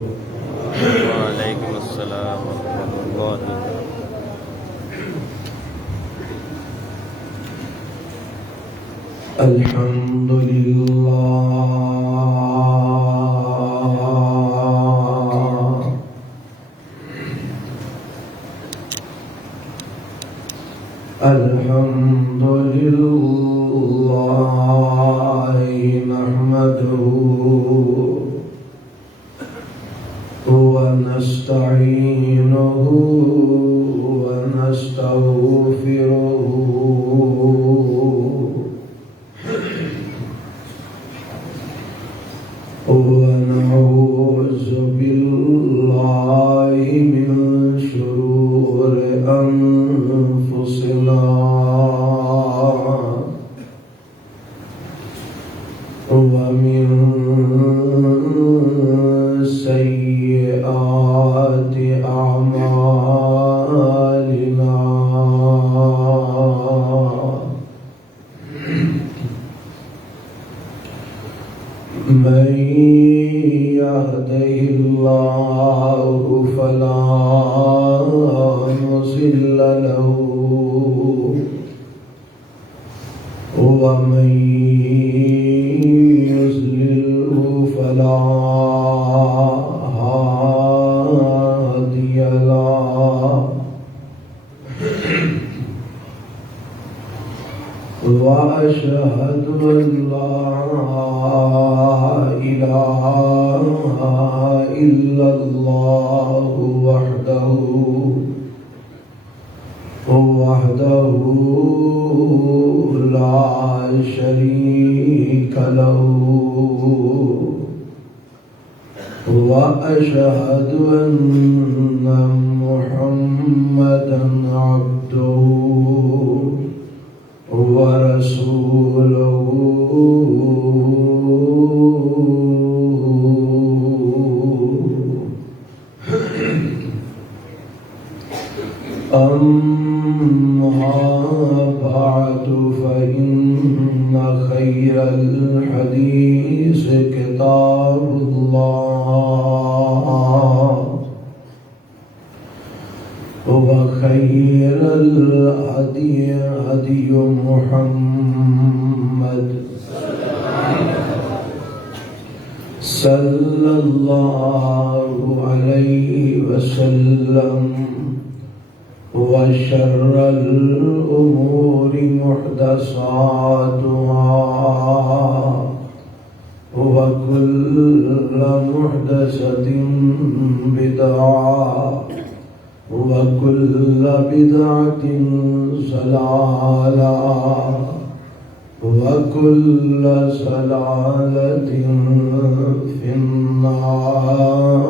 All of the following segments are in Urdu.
وعلیکم السلام ورحمۃ اللہ۔ الحمد لله الحمد لله نحمده ونستعينه ونستغفره ونعوذ بالله من شرور أنفسنا ومن سيئات أعمالنا من يهده الله فلا مضل له ومن يضلل فلا هادي له وأشهد أن لا إله إلا الله وحده لا شريك له وأشهد أن محمدا عبده ورسوله أما بعد فإن خير الحديث كتاب الله وخير الهدي هدي محمد صلى الله عليه وسلم وشر الأمور محدثاتها وكل محدثة بدعة وكل بدعة ضلالة وكل ضلالة في النار.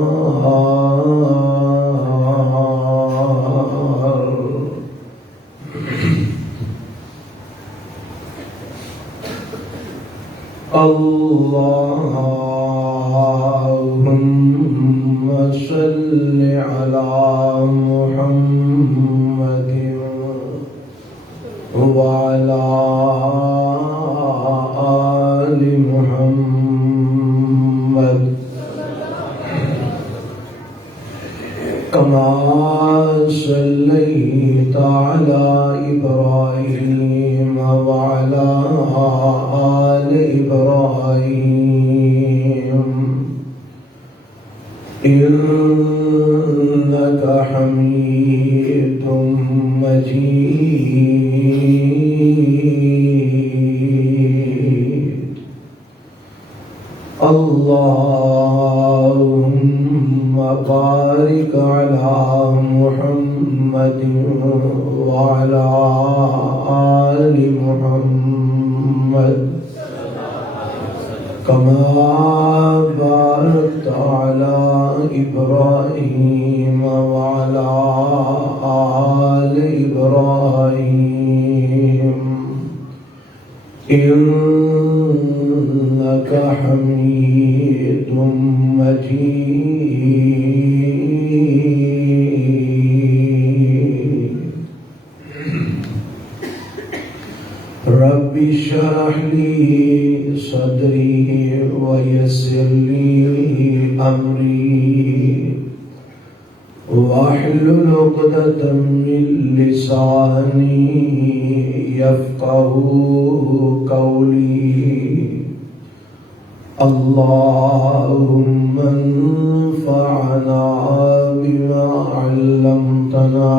اللهم صل على محمد وعلى آل محمد كما صليت على إبراهيم وعلى آل إبراهيم إنك حميد مجيد. اللهم بارك على محمد وعلى آل محمد كما باركت على إبراهيم وعلى آل إبراهيم إنك حميد مجيد. رب اشرح لي صدري ويسر لي أمري واحلل عقدة من لساني يفقهوا قولي اللهم انفعنا بما علمتنا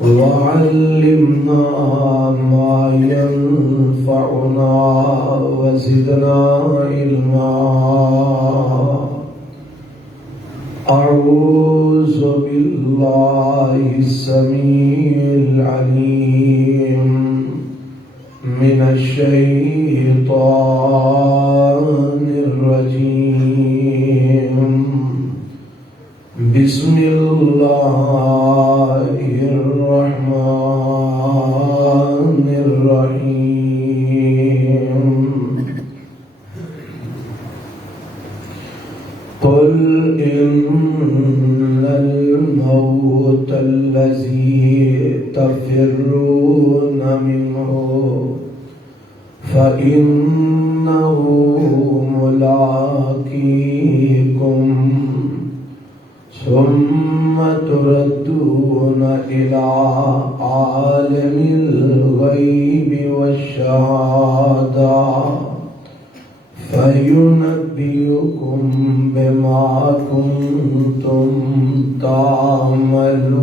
وعلمنا ما ينفعنا وزدنا علما. أعوذ بالله السميع العليم من الشيطان الرجيم. بسم الله الرحمن الرحيم. قل إن الموت الذي تفرون منه فإنه ملاقيكم ثم تردون إلى عالم الغيب والشهادة فينبئكم بما كنتم تعملون.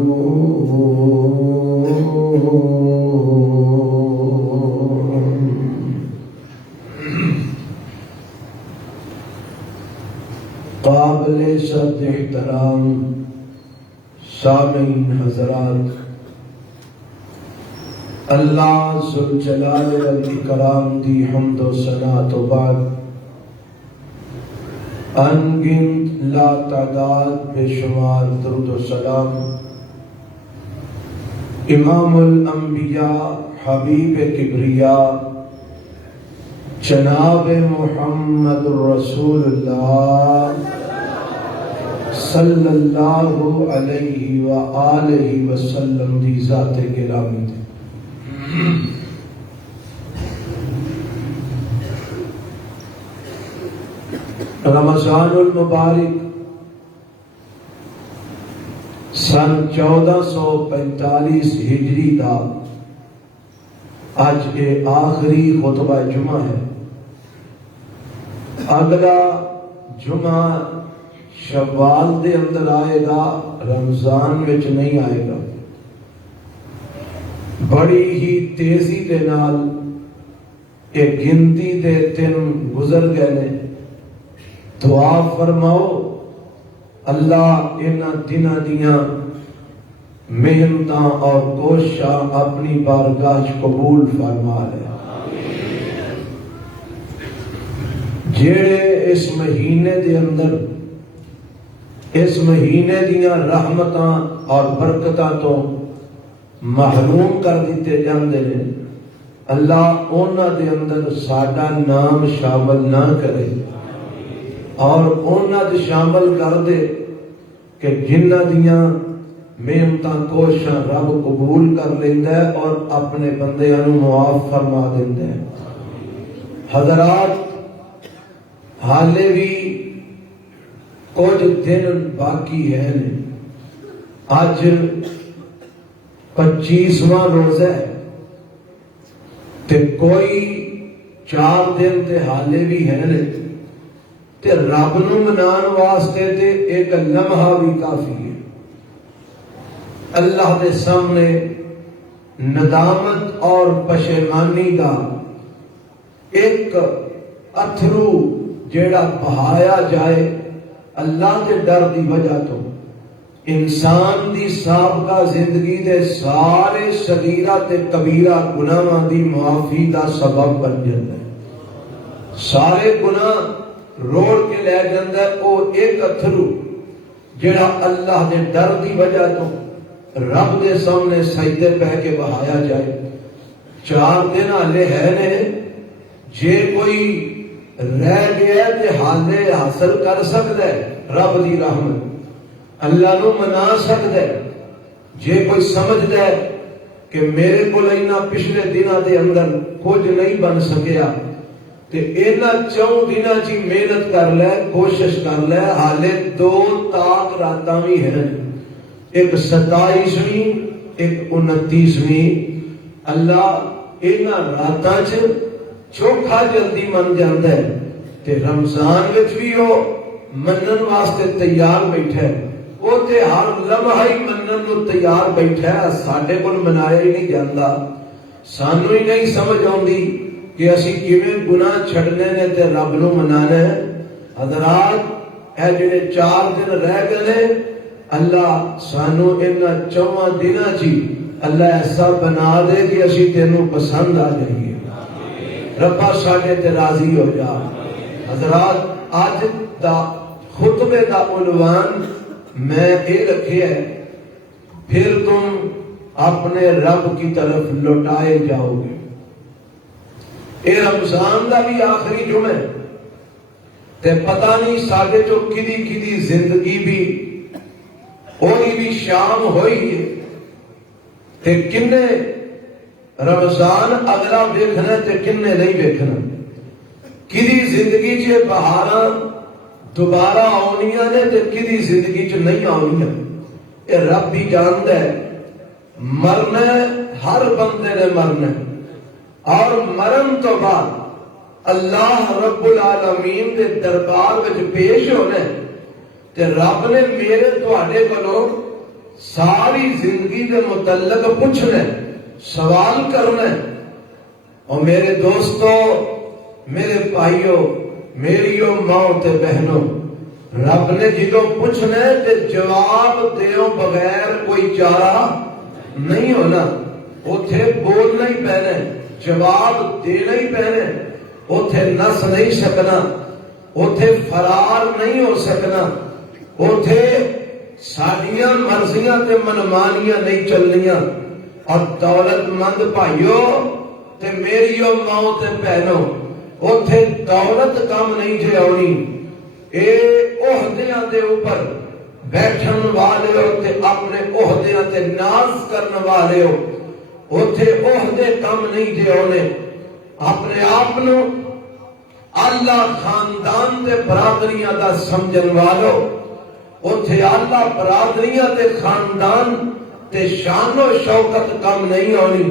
قابل صد احترام سامعین حضرات، اللہ ذوالجلال والاکرام دی حمد و ثنا تو بعد انگنت لا تعداد بے شمار درود و سلام امام الانبیاء حبیب کبریا جناب محمد الرسول اللہ صلی اللہ علیہ وآلہ وسلم دی ذات گرامی دے. رمضان المبارک سن 1445 ہجری دا آج کے آخری خطبہ جمعہ ہے. اگلا جمعہ شوال دے اندر آئے گا، رمضان وچ نہیں آئے گا. بڑی ہی تیزی دے نال ایک گنتی دے دن گزر گئے نے. دعا فرماؤ اللہ انہاں دناں دیاں محنتاں اور کوششاں اپنی بارگاہ قبول فرما لے. جیڑے اس مہینے دے اندر اس مہینے دیاں رحمتاں اور برکتاں تو محروم کر دیتے جاندے نے، اللہ انہاں دے اندر ساڈا نام شامل نہ کرے اور انہاں دے شامل کر دے کہ جنہاں دیاں محنتاں کوششاں رب قبول کر لیندا ہے اور اپنے بندیاں نوں معاف فرما دیندا ہے. حضرات، حالے بھی کچھ دن باقی ہے. آج 25واں روزہ ہے تے کوئی 4 دن تے حالے بھی ہے تے رب نو منان واسطے تے ایک لمحہ بھی کافی ہے. اللہ دے سامنے ندامت اور پشیمانی کا ایک اتھرو جیڑا بہایا جائے اللہ کے ڈر دی وجہ تو انسان دی سابقہ زندگی دے سارے صغیرہ تے کبیرہ گناہاں دی معافی دا سبب بن جاتا ہے. سارے گناہ روڑ کے لے جاتا ہے وہ ایک اتھرو جڑا اللہ دے ڈر دی وجہ تو رب دے سامنے سجدے پہ کے بہایا جائے. 4 دن ہالے ہے نے، جے کوئی رہ گیا تے حالے حاصل کر سکتا ہے رب دی رحمت، اللہ نو منا سکتا ہے. جے کوئی سمجھتا ہے کہ میرے کو لینا پچھلے دنوں دے اندر کچھ نہیں بن سکیا، تے اینا 4 دنوں چی محنت کر لے، کوشش کر لے، حالے 2 تاک راتاں بھی ہیں، ایک 27ویں ایک 29ویں۔ اللہ اینا راتاں چ چوکھا جلدی من جاندا ہے تے رمضان وچ بھی ہو منن واسطے تیار بیٹھا ہے، وہ تے ہر لمحہ ہی منن نو تیار بیٹھا ہے، ساڈے کول منایا ہی نہیں جاندا، سانو ہی نہیں سمجھ آندی کہ اسی کیویں گناہ چھڈنے نے تے رب نو منانا ہے۔ حضرات اے جڑے 4 دن رہ گئے نے، اللہ سانو انہاں 4 دناں چی اللہ ایسا بنا دے کہ اسی تینوں پسند آ جائیے، ربا ساڈے تے راضی ہو جا۔ حضرات آج دا خطبے دا عنوان میں یہ رکھے ہے، پھر تم اپنے رب کی طرف لوٹائے جاؤ گے۔ اے رمضان دا بھی آخری جمعہ تے پتہ نہیں ساڈے جو کدی زندگی بھی ہوئی بھی شام ہوئی ہے تے کنے رمضان اگلا ویکھنا تے کنے نہیں ویکھنا، کدی زندگی چ بہاراں دوبارہ آنیاں نے تے کدی زندگی چ نہیں آنیاں، اے رب بھی جاندا ہے۔ مرنا ہر بندے نے مرنا، اور مرن تو بعد اللہ رب العالمین دے دربار وچ پیش ہونا ہے تے رب نے میرے تواڈے کولوں ساری زندگی دے متعلق پوچھنا ہے، سوال کرنا ہے۔ اور میرے دوستو، میرے بھائیو، میریو ماں تے بہنوں، رب نے جدوں پوچھنا ہے تے جواب دیو بغیر کوئی چارہ نہیں ہونا، اوتھے بولنا ہی پینا ہے، جواب دینا ہی پینا ہے، اوتھے نس نہیں سکنا، اوتھے فرار نہیں ہو سکنا، اوتھے ساڈیاں مرضیاں تے منمانیاں نہیں چلنیاں۔ اور دولت مند بھائیو تے میریو ماں تے بہنوں، اوتھے دولت کم نہیں جے آنی، اے عہدیاں دے اوپر بیٹھن والے ہو تے اپنے عہدیاں تے ناز کرن والے ہو، اوتھے عہدے کم نہیں جے آنے، اپنے آپ نو اللہ خاندان تے برادریاں دا سمجھن والو، اوتھے اللہ برادریاں تے خاندان تے شان و شوکت کم نہیں آنی،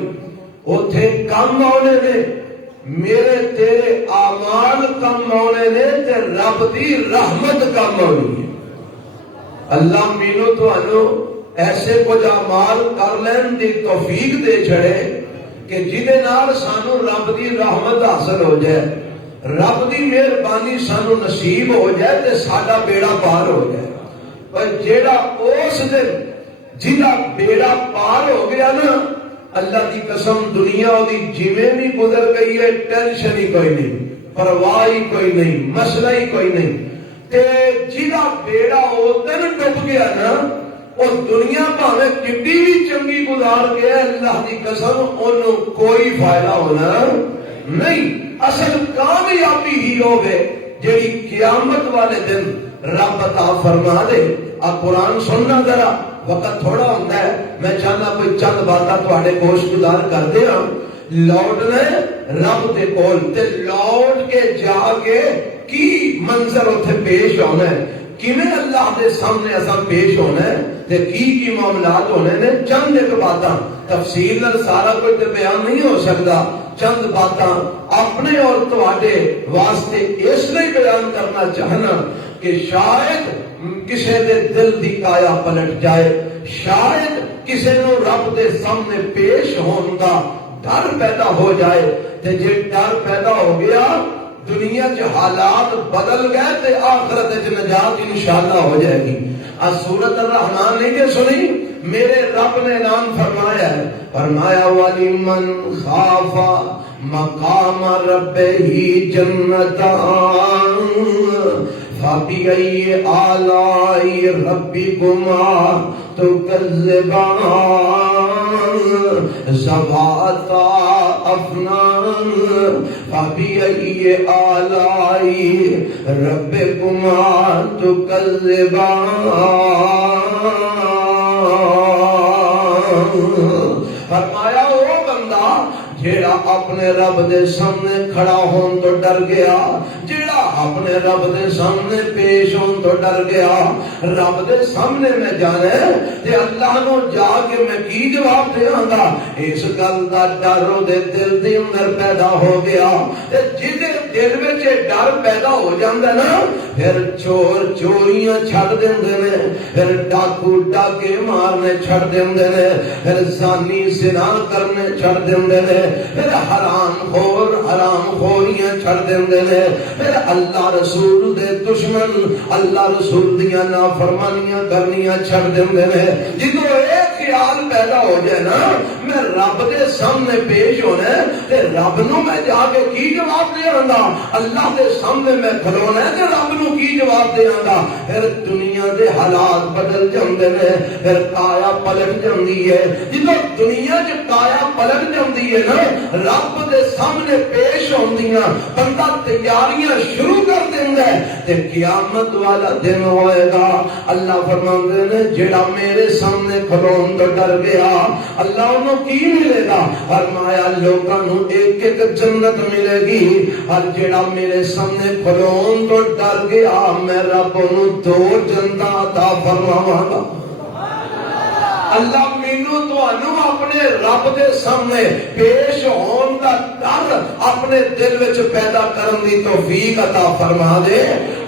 اوتھے کم آنے نے میرے تیرے اعمال کم آنے نے تے رب دی رحمت کم آنی ہے۔ اللہ مینو تو انو ایسے کچھ اعمال کر لین دی توفیق دے چھڑے کہ جنہیں نال سانو رب دی رحمت حاصل ہو جائے، رب دی مہربانی سانو نصیب ہو جائے تے ساڈا بیڑا پار ہو جائے۔ پر جیڑا اس دن جیڑا بیڑا پار ہو گیا نا، اللہ دی قسم دنیا دی جویں بھی گزر گئی ہے، ٹینشن ہی کوئی نہیں، پرواہ ہی کوئی نہیں، مسئلہ ہی کوئی نہیں، تے جیڑا بیڑا او دن ڈوب گیا نا، اور دنیا بھاویں کتنی بھی چنگی گزار گیا، اللہ دی قسم انہوں کوئی فائدہ ہونا نہیں۔ اصل کامیابی ہی ہوگے جیڑی قیامت والے دن رب عطا فرما دے۔ اب قرآن سننا ذرا، وقت تھوڑا ہوتا ہے، میں چاہنا کوئی چند باتاں تواڈے گوش گزار کر دے ہاں۔ لوٹنا رب دے کول تے لوٹ کے جا کے کی منظر اتھے پیش ہونا ہے، کیویں اللہ دے سامنے اساں پیش ہونا ہے تے کی معاملات ہونے نے۔ چند ایک باتاں تفصیل نال سارا کوئی تے بیان نہیں ہو سکتا، چند باتاں اپنے اور تواڈے واسطے اس لیے بیان کرنا چاہنا کہ شاید کسے دے دل دی کایا پلٹ جائے، شاید کسے نو رب دے سامنے پیش ہون دا ڈر پیدا ہو جائے، تے جے ڈر پیدا ہو گیا دنیا چ حالات بدل گئے تے آخرت چ نجات انشاءاللہ ہو جائے گی۔ آج سورۃ الرحمن نہیں کہ سنی، میرے رب نے اعلان فرمایا ہے، فرمایا وَلِمَنْ خَافَ مَقَامَ رَبِّهِ جَنَّتَانِ فَبِأَيِّ آلَاءِ رَبِّكُمَا تُكَذِّبَانِ ذَوَاتَا أَفْنَانٍ فَبِأَيِّ آلَاءِ رَبِّكُمَا تُكَذِّبَانِ۔ فرمایا وہ بندہ جیڑا اپنے رب دے سامنے کھڑا ہون تو ڈر گیا، جیڑا اپنے رب دے سامنے پیش ہون تو ڈر گیا، رب دے سامنے میں جانا ہے تے اللہ نو جا کے میں کی جواب دیاں گا، اس گل دا ڈر دے دل دے اندر پیدا ہو گیا۔ تے جدے دل وچ ڈر پیدا ہو جاندا نا، پھر چور چوریاں چھڈ دیندے نے، پھر ڈاکو ڈاکے مارنے چھڈ دیندے نے، پھر زانی زنا کرنے چھڈ دیندے نے، پھر حرام خوریاں چھڈ دیندے نے، پھر اللہ رسول دے دشمن اللہ رسول دیاں نافرمانیاں کرنیاں چھڈ دیندے نے۔ جدوں ایک خیال پیدا ہو جائے نا میں رب دے سامنے پیش ہونا ہے تے رب نو میں جا کے کی جواب دیاں گا، اللہ دے سامنے میں کھلونا ہے تے رب نو کی جواب دیاں گا، پھر دنیا دے حالات بدل جاندے نے، پھر کایا پلٹ جاندی ہے۔ جدوں دنیا چ کایا پلٹ جاندی ہے نا، رب دے سامنے پیش ہوندیاں بندہ تیاریاں شروع کر دیندا ہے تے قیامت والا دن ہوئے گا۔ اللہ فرماندے نے جیڑا میرے سامنے کھلون تو ڈر گیا، اللہ انہوں کی ملے گا؟ فرمایا لوگاں نو ایک ایک جنت ملے گی، اور جیڑا میرے سامنے کھلون تو ڈر گیا میں رب انہوں 2 جنتاں عطا فرماواں گا۔ اللہ مینوں تانوں اپنے رب دے سامنے پیش ہون دا ڈر اپنے دل وچ پیدا کرن دی توفیق عطا فرما دے،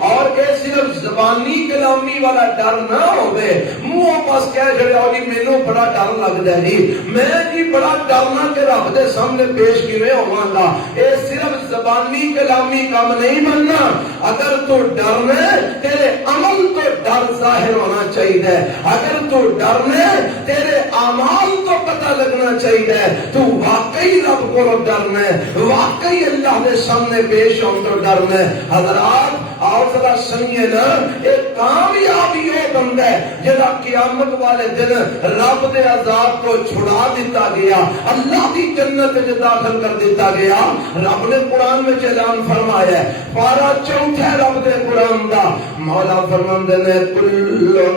اور اے صرف زبانی کلامی والا ڈر نہ ہوے، منہ بس کہہ چھڑے او جی مینوں بڑا ڈر لگدا ہے جی میں جی بڑا ڈرنا کہ رب دے سامنے پیش کیویں ہوواں گا، اے صرف زبانی کلامی کام نہیں بننا۔ اگر تو ڈرنا تیرے عمل تو ڈر ظاہر ہونا چاہیے، اگر تو ڈرنا تیرے اعمال تو پتہ لگنا چاہیے تو واقعی رب کو ڈرنا ہے، واقعی اللہ دے سامنے پیش ہون تو ڈرنا ہے۔ حضرات آؤ ذرا سنیے نا، ایک کامیابی وہ بندہ ہے جہاں قیامت والے دن رب دے عذاب کو چھڑا دیتا گیا، اللہ دی جنت میں داخل کر دیتا گیا۔ رب نے قرآن میں اعلان فرمایا ہے، پارہ 4 رب دے قرآن دا، مولا فرماندے نے کل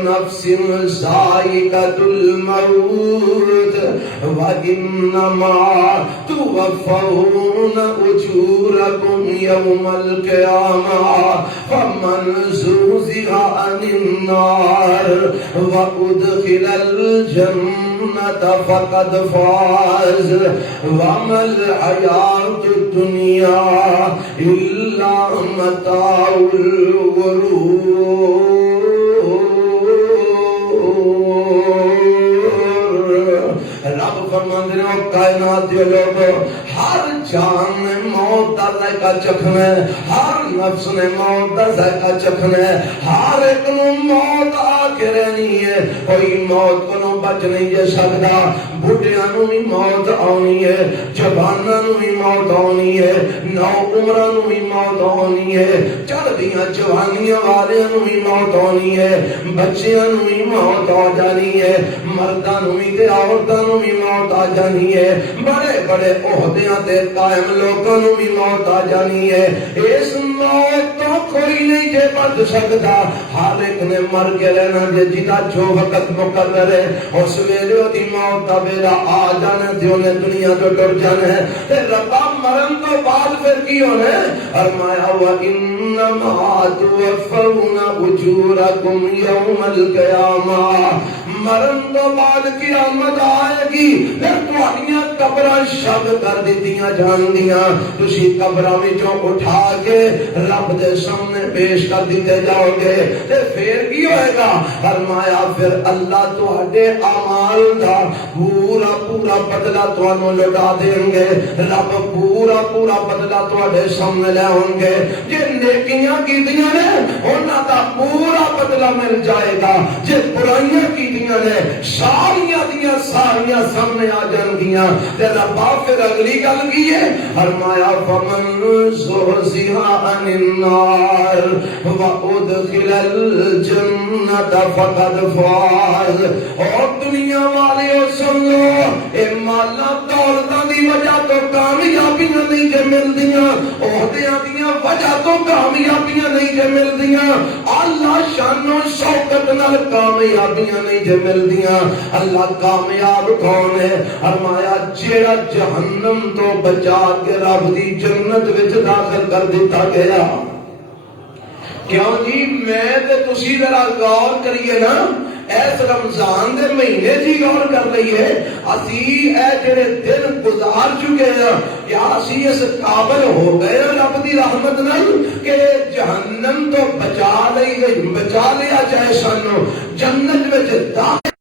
نفس ذائقۃ الموت وانما توفون اجورکم یوم القیامہ فمن زحزح عن النار وادخل الجنۃ فقد فاز وما الحیاۃ الدنیا الا متاع الغرور۔ رب فرماندے نے کائنات دے لوگو ہر جان نے موت دا ذائقہ چکھنا ہے، ہر نفس نے موت دا ذائقہ چکھنا ہے، ہر ایک نو موت آ کے رہنی ہے، کوئی موت کو بچ نہیں جا سکتا۔ بڈھیاں نو بھی موت آنی ہے، جواناں نو بھی موت آنی ہے، نو عمراں نو بھی موت آنی ہے، چڑھدیاں جوانیاں والیاں نو بھی موت آنی ہے، بچیاں نو بھی موت آ جانی ہے، مرداں نو بھی تے عورتاں نو بھی موت آ جانی ہے، بڑے بڑے عہدیاں تے قائم لوگاں نو بھی موت آ جانی ہے۔ اس موت تو کوئی نہیں جے بچ سکتا، ہر ایک نے مر کے رہنا جے جدا جو وقت مقرر ہے اس ویلے دی موت دا ویلا آ جانا تے انہیں دنیا تو ٹر جانا ہے، تے ربا مرن تو بعد پھر کی ہونا ہے؟ فرمایا وَإِنَّمَا تُوَفَّوْنَ أُجُورَكُمْ يَوْمَ الْقِيَامَةِ، مرن تو بعد قیامت آئے گی، پھر تہاڈیاں قبراں شب کر دتیاں جاندیاں، تسی قبراں وچوں اٹھا کے رب دے سامنے پیش کر دیتے جاؤ گے، تے پھر کی ہوئے گا؟ فرمایا پھر اللہ تہاڈے اعمال دا پورا پورا بدلہ تانوں لوٹا دیں گے، رب پورا پورا بدلہ تہاڈے سامنے لے آؤں گے، جے نیکیاں کیتیاں نے انہاں دا پورا بدلہ مل جائے گا، جے برائیاں کیتیاں نے ساریاں دیاں ساریاں سامنے آ جان گیاں، تے رب پھر اگلی گل کی ہے؟ فرمایا فمن زحزح عن النار وادخل الجنۃ فقد فاز۔ اور دنیا والے سن لو، اے مالا دولتاں دی وجہ تو کامیابیاں نہیں جے ملدیاں، عہدیاں دیاں وجہ تو کامیابیاں نہیں جے ملدیاں، اللہ شان و شوکت نال کامیابیاں نہیں جو ملدیاں. اللہ کامیاب کون ہے؟ فرمایا جیڑا جہنم تو بچا کے رب دی جنت وچ داخل کر دیتا گیا. کیوں جی؟ میں تے تسی ذرا غور کریے نا، ایس رمضان دے مہینے جی غور کر لئیے، اسی اے جڑے دن گزار چکے ہیں، کیا اسی اس قابل ہو گئے رب دی رحمت نال کہ جہنم تو بچا لیا جائے سانو جنت وچ داخل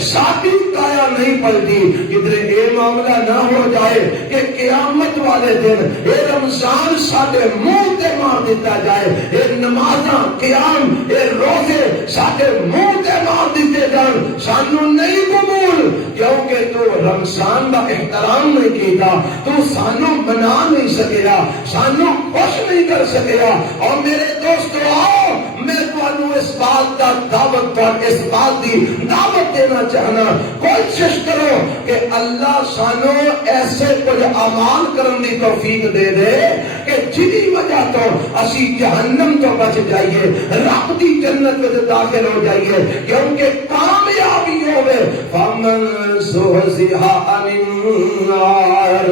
ساتھی کایا نہیں پلتی. کدھر یہ معاملہ نہ ہو جائے کہ قیامت والے دن یہ رمضان ساڈے منہ تے مار دیتا جائے، یہ نمازاں قیام یہ روزے ساڈے منہ تے مار دیتے جان، سانو نہیں قبول کیونکہ تو رمضان دا احترام نہیں کیتا، تو سانو منا نہیں سکیا، سانو خوش نہیں کر سکیا. اور میرے دوستو آؤ میں تمہیں اس بات کا دعوت پر اس بات دی دعوت دینا چاہنا، کوشش کرو کہ اللہ سانو ایسے کچھ اعمال کرن دی توفیق دے دے کہ جنی وجہ تو اسی جہنم تو بچ جائیے، رب دی جنت میں داخل ہو جائیے. کیونکہ کامیابی ہوئے فمن زحزح عن النار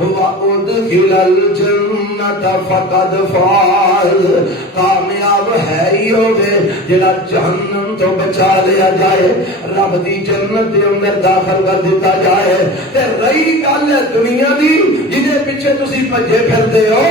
وادخل الجنت فقد فاز. کامیاب ہے ہی ہوئے جڑا جہنم تو بچا لیا جائے، رب دی جنت دے اندر داخل کر دیتا جائے. تے رہی گل ہے دنیا دی جدے پیچھے تسی بھجے پھردے ہو،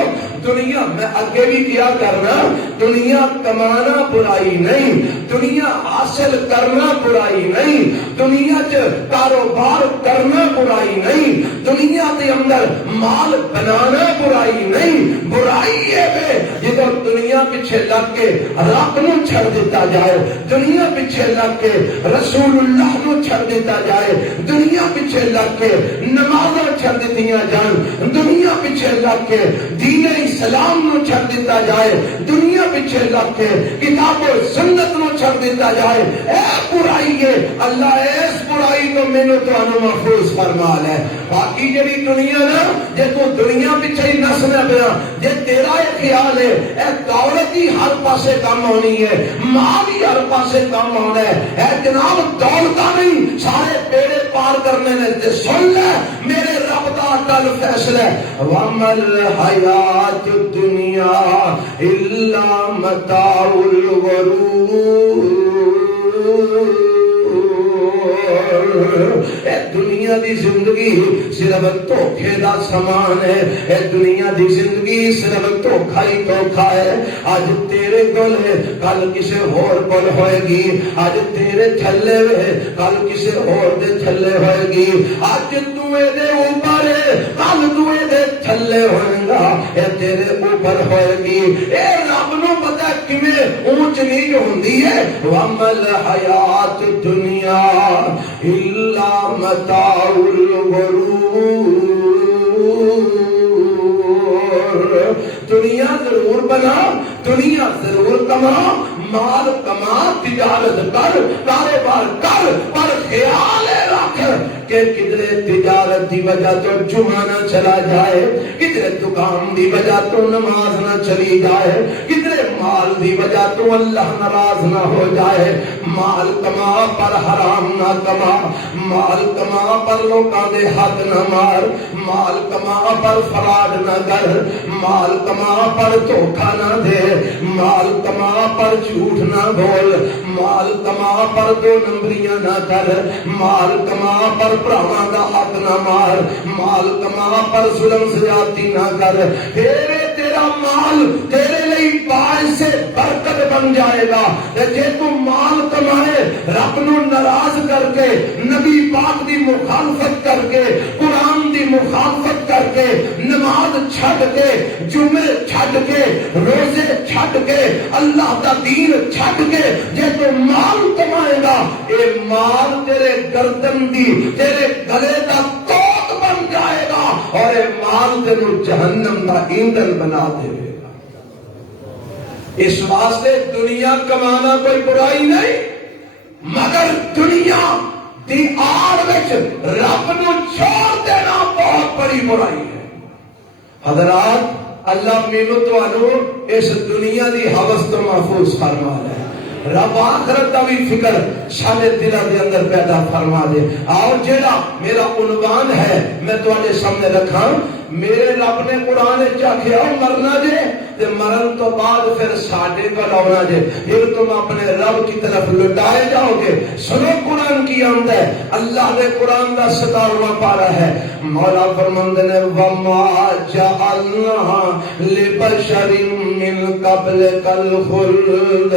دنیا میں اگے بھی کیا کرنا، دنیا کمانا برائی نہیں، دنیا حاصل کرنا برائی نہیں، دنیا چ کاروبار کرنا برائی نہیں، دنیا کے اندر مال بنانا برائی نہیں. برائی ہے جدو دنیا پیچھے لگ کے رب نو چھڑ دیتا جائے، دنیا پیچھے لگ کے رسول اللہ نو چھڑ دیتا جائے، دنیا پیچھے لگ کے نمازاں چھڑ دیتیاں جان، دنیا پیچھے لگ کے دین اسلام نو چھڑ دیتا جائے، دنیا پیچھے لگ کے کتاب و سنت نو چھڑ دیتا جائے. اے برائی ہے، اللہ اس برائی کو مینوں تانوں محفوظ فرما لے. باقی جڑی دنیا نا جے تو دنیا پیچھے ہی نسنا پیا، جے تیرا یہ خیال ہے اے دولت ہی ہر پاسے کام ہونی ہے، مال ہی ہر پاسے کام ہونا ہے، اے جناب دولتاں نہیں سارے بیڑے پار کرنے نے، تے سن لے میرے رب دا اٹل فیصلہ ہے وَمَا الْحَيَاةُ الدُّنْيَا إِلَّا مَتَاعُ الْغُرُورِ. اے دنیا دی زندگی صرف دھوکے دا سامان ہے، اے دنیا دی زندگی صرف دھوکا ہی دھوکا ہے. آج تیرے کول ہے کل کسے ہور کول ہوئے گی، آج تیرے تھلے ہوئے کل کسے ہور دے تھلے ہوئے گی، آج تو اے دے اوپر ہے کل تو اے دے تھلے ہوئے گا، اے تیرے اوپر ہوئے گی. اے رب نو پتہ کیویں اونچ نیچ ہوندی ہے. وَمَا الْحَيَاةُ الدُّنْيَا إِلَّا مَتَاعُ الْغُرُورِ. دنیا ضرور بنا، دنیا ضرور کما، مال کما، تجارت کر، کاروبار کر، پر خیال رکھ کہ کدھرے تجارت دی وجہ تو جمعہ نہ چلا جائے، کدھرے دکان دی وجہ تو نماز نہ چلی جائے، کدھرے مال دی وجہ تو اللہ ناراض نہ ہو جائے. مال کما پر حرام نہ کما، مال کما پر لوکاں دے حق نہ مار، مال کما پر فراڈ نہ کر، مال کما پر دھوکا نہ دے، مال کما پر جھوٹ نہ بول، مال کما پر دو نمبریاں نہ کر، مال کما پر بھراواں دا حق نہ مار، مال کما پر ظلم زیادتی نہ کر. پھر تیرا مال تیرے لئی باعث برکت بن جائے گا. جے تو مال کمائے رب نو ناراض کر کے، نبی پاک دی مخالفت کر کے، قرآن دی مخالفت کر کے، نماز چھڈ کے، جمعے چھڈ کے، روزے چھڈ کے، اللہ دا دین چھڈ کے جے تو مال کمائے گا، اے مال تیرے گردن دی تیرے گلے دا توق بن جائے گا اور اے مال تینوں جہنم دا ایندھن بنا دے گا. اس واسطے دنیا کمانا کوئی برائی نہیں، مگر دنیا دی آڑ وچ رب نو چھوڑ دینا بہت بڑی برائی ہے. حضرات اللہ مینوں تانوں اس دنیا دی ہوس تو محفوظ فرما لے. رب آخرت دا بھی فکر سارے دلوں دے اندر پیدا فرما دے. آؤ جیڑا میرا عنوان ہے میں تواڈے سامنے رکھاں. میرے رب نے قرآن چاہیا مرنا جے تے مرن تو بعد پھر ساڈے کول آنا جے, پھر تم اپنے رب کی طرف لٹائے جاؤ گے. سنو قرآن کی آمد ہے. اللہ نے قرآن کا 57واں پارہ ہے. مولا فرماندے نے وما جعلنا لبشر من قبلک الخلد.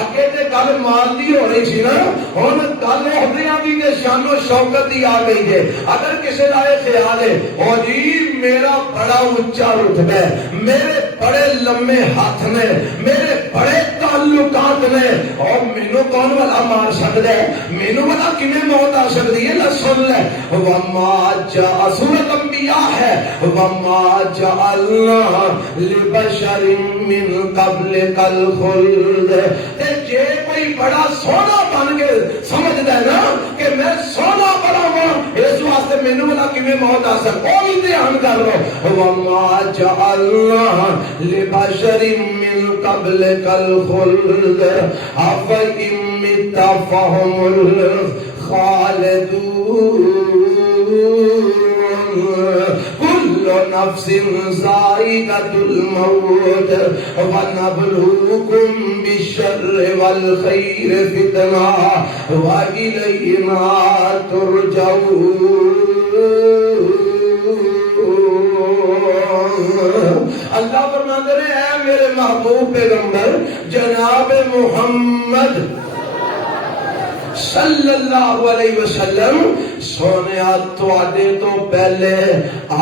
اگے تے گل مال دی ہو رہی سی نا, ہن گل عہدیاں دی تے شان و شوکت دی آ گئی ہے. اگر کسی دا یہ خیال ہے او جی میرا بڑا اونچا رتبہ ہے, میرے بڑے لمبے ہاتھ نے, میرے بڑے تعلقات نے, اور مینوں کون والا مار سکتا ہے, مینوں والا کیویں موت آ سکتی ہے؟ نہ سن لے وما جاء سورۃ انبیاء ہے وما جعلنا لبشر من قبلک الخلد. تے جے کوئی بڑا سونا بن کے سمجھدا ہے نا کہ میں سونا بڑا ہوں, اس واسطے مینوں والا کیویں موت آ سکتا ہے؟ کوئی دھیان کر لو وما جعلنا لبشر من قبلک الخلد افإن مت فهم الخالدون كل نفس ذائقة الموت ونبلوكم بالشر والخير فتنة وإلينا ترجعون. اللہ فرماتے ہیں اے میرے محبوب پیغمبر جناب محمد صلی اللہ علیہ وسلم, سونیا تواڈے تو پہلے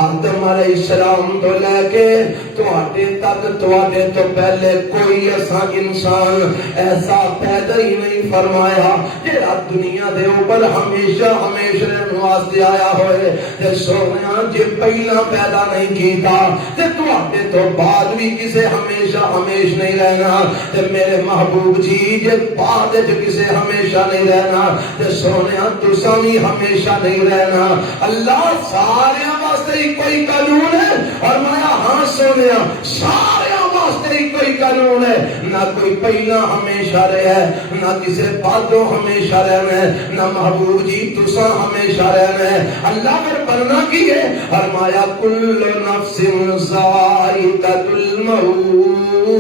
آدم علیہ السلام تو لے کے تواڈے تک, تواڈے تو پہلے کوئی ایسا انسان ایسا پیدا ہی نہیں فرمایا جڑا دنیا دے اوپر ہمیشہ ہمیشہ واسطے آیا ہوئے. تے سونیا جے پہلا پیدا نہیں کیتا تے تواڈے تو بعد بھی کسے ہمیشہ ہمیش نہیں رہنا. تے میرے محبوب جی جے بعد وچ کسے ہمیشہ نہیں رہنا تے سونیا تساں بھی ہمیشہ نہیں رہنا. اللہ سارے واسطے ہی کوئی قانون ہے, اور میں ہاں سونیا سارے واسطے ہی کوئی قانون ہے. نہ کوئی پہلا ہمیشہ رہے, نہ کسے بعدوں ہمیشہ رہنا ہے, نہ محبوب جی تساں ہمیشہ رہنا ہے. اللہ پھر بننا کی ہے, فرمایا کل نفس ذائقۃ الموت,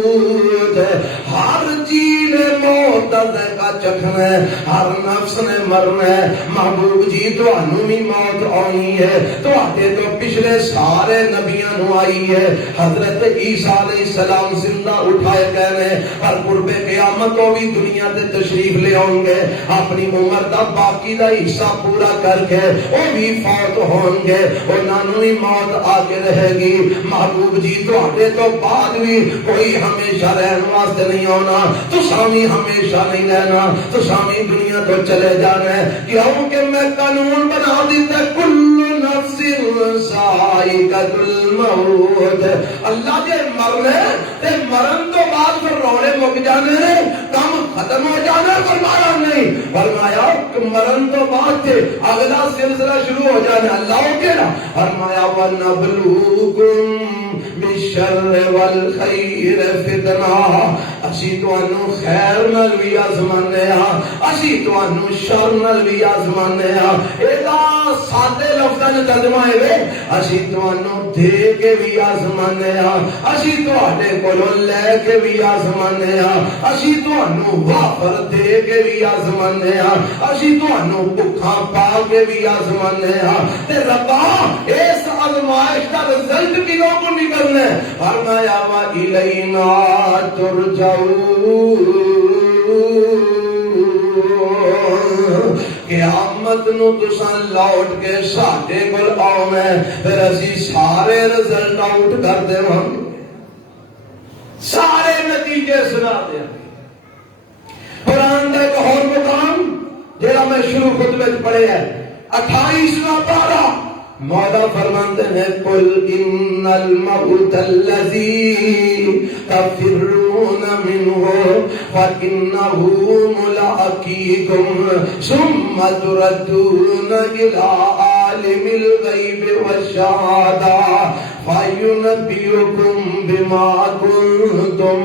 ہر چیز نے موت کا چکھنا ہے, ہر نفس نے مرنا ہے. محبوب جی تانوں بھی موت آنی ہے, تواڈے تو پچھلے سارے نبیاں نو آئی ہے. حضرت عیسیٰ علیہ السلام زندہ اٹھائے گئے نے, پر قرب قیامت وہ بھی دنیا تے تشریف لے آؤں گے, اپنی عمر دا باقی دا حصہ پورا کر کے وہ بھی فوت ہون گے, انہاں نوں بھی موت آ کے رہے گی. محبوب جی تواڈے تو بعد بھی کوئی ہمیشہ رہن واسطے نہیں آنا, تساں بھی ہمیشہ نہیں رہنا, تساں بھی دنیا تو چلے جانا ہے. کیونکہ میں قانون بنا دیتا کل نفس ذائقۃ الموت. اللہ دے مرنے تے مرن تو بعد پھر رونے مک جانے, کم ختم ہو جانا. فرمایا نہیں, فرمایا مرن تو بعد تے اگلا سلسلہ شروع ہو جانا. اللہ کہنا فرمایا وَنَبْلُوكُمْ بِالشَّرِّ وَالْخَيْرِ فِتْنَةً, اسی تانوں خیر نال بھی آزمانے ہاں, اسی تانوں شر نال بھی آزمانے ہاں. ایدا سادے لفظاں وچ ترجمہ ہے, اسی تانوں دے کے بھی آزمانے ہاں, اسی تواڈے کولوں لے کے بھی آزمانے ہاں, اسی تانوں وافر دے کے بھی آزمانے ہاں, اسی تانوں بھکھاں پا کے بھی آزمانے ہاں. تے ربا اس آزمائش دا رزلٹ کیوں کو نکلنا ہے؟ فرمایا وَإِلَيْنَا تُرْجَعُونَ, قیامت نو تساں لوٹ کے ساڈے کول آؤنا ہے, پھر اسی سارے رزلٹ آؤٹ کر دیواں, سارے نتیجے سنا دیں. قرآن دا ایک اور مقام جہاں میں شروع خطبے وچ پڑھے ہے 28واں پارہ, مولا فرماندے نے قل ان الموت الذی تفرون منہ فانہ ملاقیکم ثم تردون الی عالم الغیب والشہادہ فَيُنَبِّئُكُم بِمَا كُنتُمْ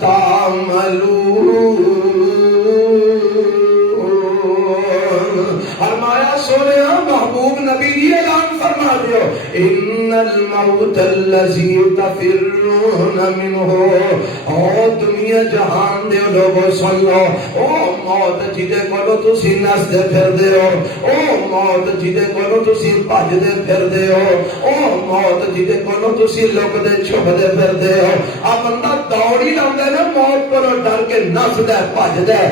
تَعْمَلُونَ. فرمایا سونے محبوب نبی یہ اعلان فرما دیو ان الموت الذی تفرون منہ. او دنیا جہان دے لوگو سن لو او موت جدے کولو تسی نسدے پھر دے ہو, او موت جدے کولو تسی بھج دے پھر دے ہو, او موت جدے کولو تسی لک دے چھپ دے پھر دے ہو. آ بندہ دوڑی لاندے نا موت کو ڈر کے نسدے بھج دے.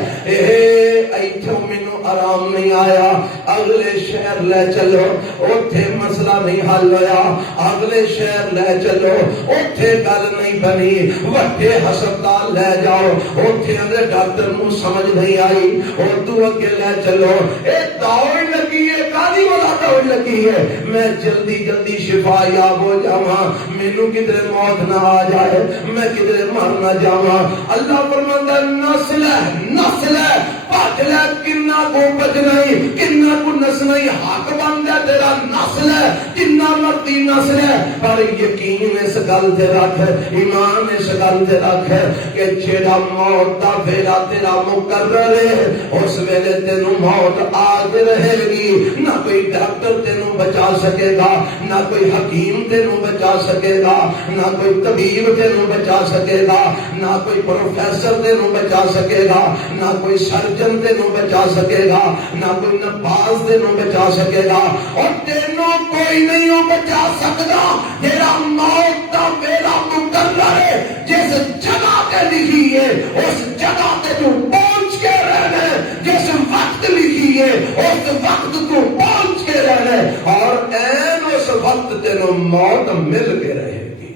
ایتھوں مینوں آرام نہیں آیا, اگلے شہر لے چلو اوتھے مسئلہ نہیں حل ہویا, اگلے شہر لے چلو اوتھے گل نہیں بنی, وڈے ہسپتال لے جاؤ اوتھے اندر ڈاکٹر نوں سمجھ نہیں آئی, اور تو اگے لے چلو. اے دوڑ لگی ہے, کادی والا دوڑ لگی ہے, میں جلدی جلدی شفا یاب ہو جاواں, مینوں کدھر موت نہ آ جائے, میں کدھر مر نہ جاواں. اللہ فرماندا نسل ہے نسل ہے بھج لے, کنا کو بچ نہیں کنا کو نس نہیں, حق بندا تیرا نسل ہے کنا مرتی نسل ہے. پر یقین اس گل تے رکھ, ایمان اس گل تے رکھ کہ جیڑا موت دا ویلا تیرا مقرر ہے اس ویلے تینوں موت آ رہے گی. نہ کوئی ڈاکٹر تینوں بچا سکے گا, نہ کوئی حکیم تینوں بچا سکے گا, نہ کوئی طبیب تینوں بچا سکے گا, نہ کوئی پروفیسر تینوں بچا سکے گا, نہ کوئی سرجن تینوں بچا سکے گا, نہ کوئی نباز تینوں بچا سکے گا, اور تینوں کوئی نہیں بچا سکتا جیڑا موت دا ویلا مقرر ہے جس جگہ تے لکھی ہے اس جگہ تے تو پہنچ کے رہنا, جس وقت لکھی ہے اس وقت تو پہنچ کے رہنا, اور این اس وقت تینوں موت مل کے رہے گی.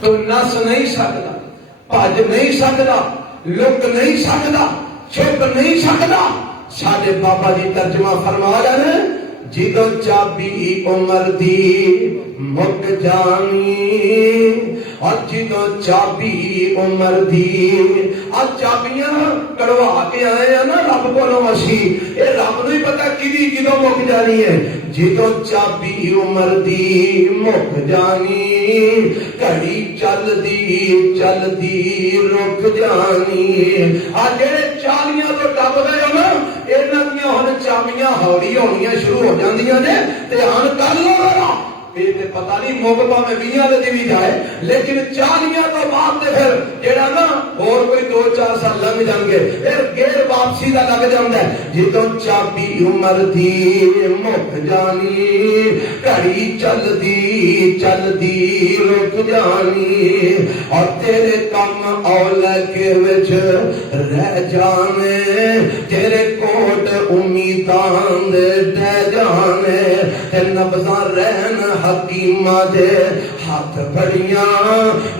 تو نس نہیں سکتا, بھج نہیں سکتا, لک نہیں سکتا, چھپ نہیں سکتا. ساڈے بابا جی ترجمہ فرما رہے ہیں جدو چابی عمر دی مک جانی, اور جدو چابی عمر دی. آج چابیاں کڑوا کے آئے ہیں نا رب کو اسی, یہ رب نہیں پتا کدی کدو مک جانی ہے. جدو چابی عمر دی مک جانی, گھڑی چل دی رک جانی. آج جڑے چالیاں تو ٹپ گئے ہو نا, انہاں دیاں ہن چابیاں ہولی ہونیاں شروع ہو جاندیاں نے, تے ہن کر لو ذرا. یہ پتہ نہیں موقع میں 20 دے بھی جائے, لیکن 40 تو بعد تے پھر جڑا نا اور کوئی 2-4 سال لنگ جان گے, پھر غیر واپسی دا لگ جاندا ہے. جدوں چابی عمر دی مک جانی, گھڑی چل دی رک جانی, اور تیرے کم اولے کے وچ رہ جانے, تیرے کوٹ امیداں دے ڈہ جانے, تے نبضاں رہن حکیمہ دے ہاتھ بڑیاں,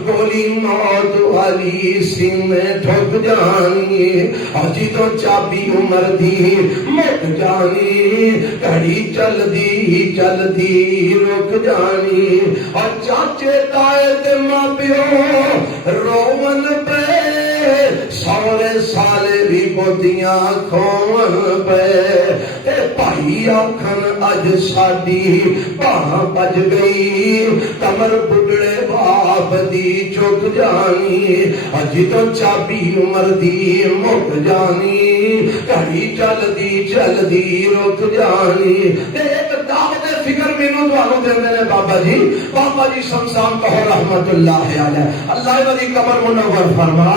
گولی موت والی سینے ٹھک جانی. اور جدوں چابی عمر دی مک جانی, گھڑی چل دی رک جانی. اور چاچے تائے تے ماں پیو روون پہ, سورے سالے بھی بوتیاں کھون پہ, تے بھائی آکھن اج ساڈی باں بج گئی, کمر بڑھڑے باپ دی چک جانی. اور جدوں چابی عمر دی مک جانی, گھڑی چل دی رک جانی. ایک دعوت فکر مینوں تانوں دیندے نے بابا جی شمشان طاہر رحمت اللہ علیہ, اللہ دی قبر منور فرما.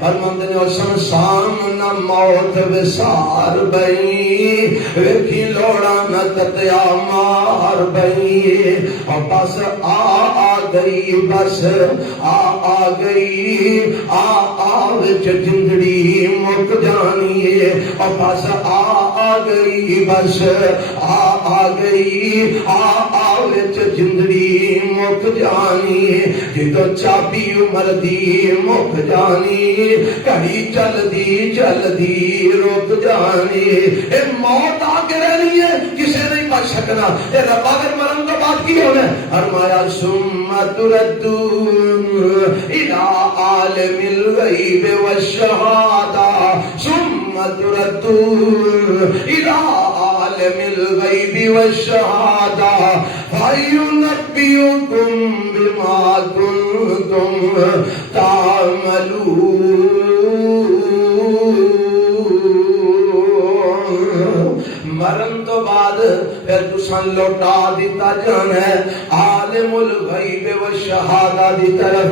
فرماندے نے اور شمشان نہ موت وسار بئی, ویکھی لوڑا نہ تتیا مار بئی. اور بس آ گئی, بس آ گئی, وچ جندڑی مک جانی. اور بس آ گئی, بس آ گئی, وچ جندڑی مک جانی. جدوں چابی عمر دی مک جانی, گھڑی چل دی رک جانی. اے موت آ کے رہنی ہے, کسے نہیں بچ سکنا. اے رب اگر مرن تو بات کی ہونا, فرمایا ثم تردون الی عالم الغیب والشہادہ, ثم تردون الی عالم عالم الغیب والشہادہ فَيُنَبِّئُكُم بِمَا كُنتُمْ تَعْمَلُونَ۔ مرن تو بعد پھر تساں لوٹا دیتا جانا ہے عالم الغیب والشہادہ دی طرف،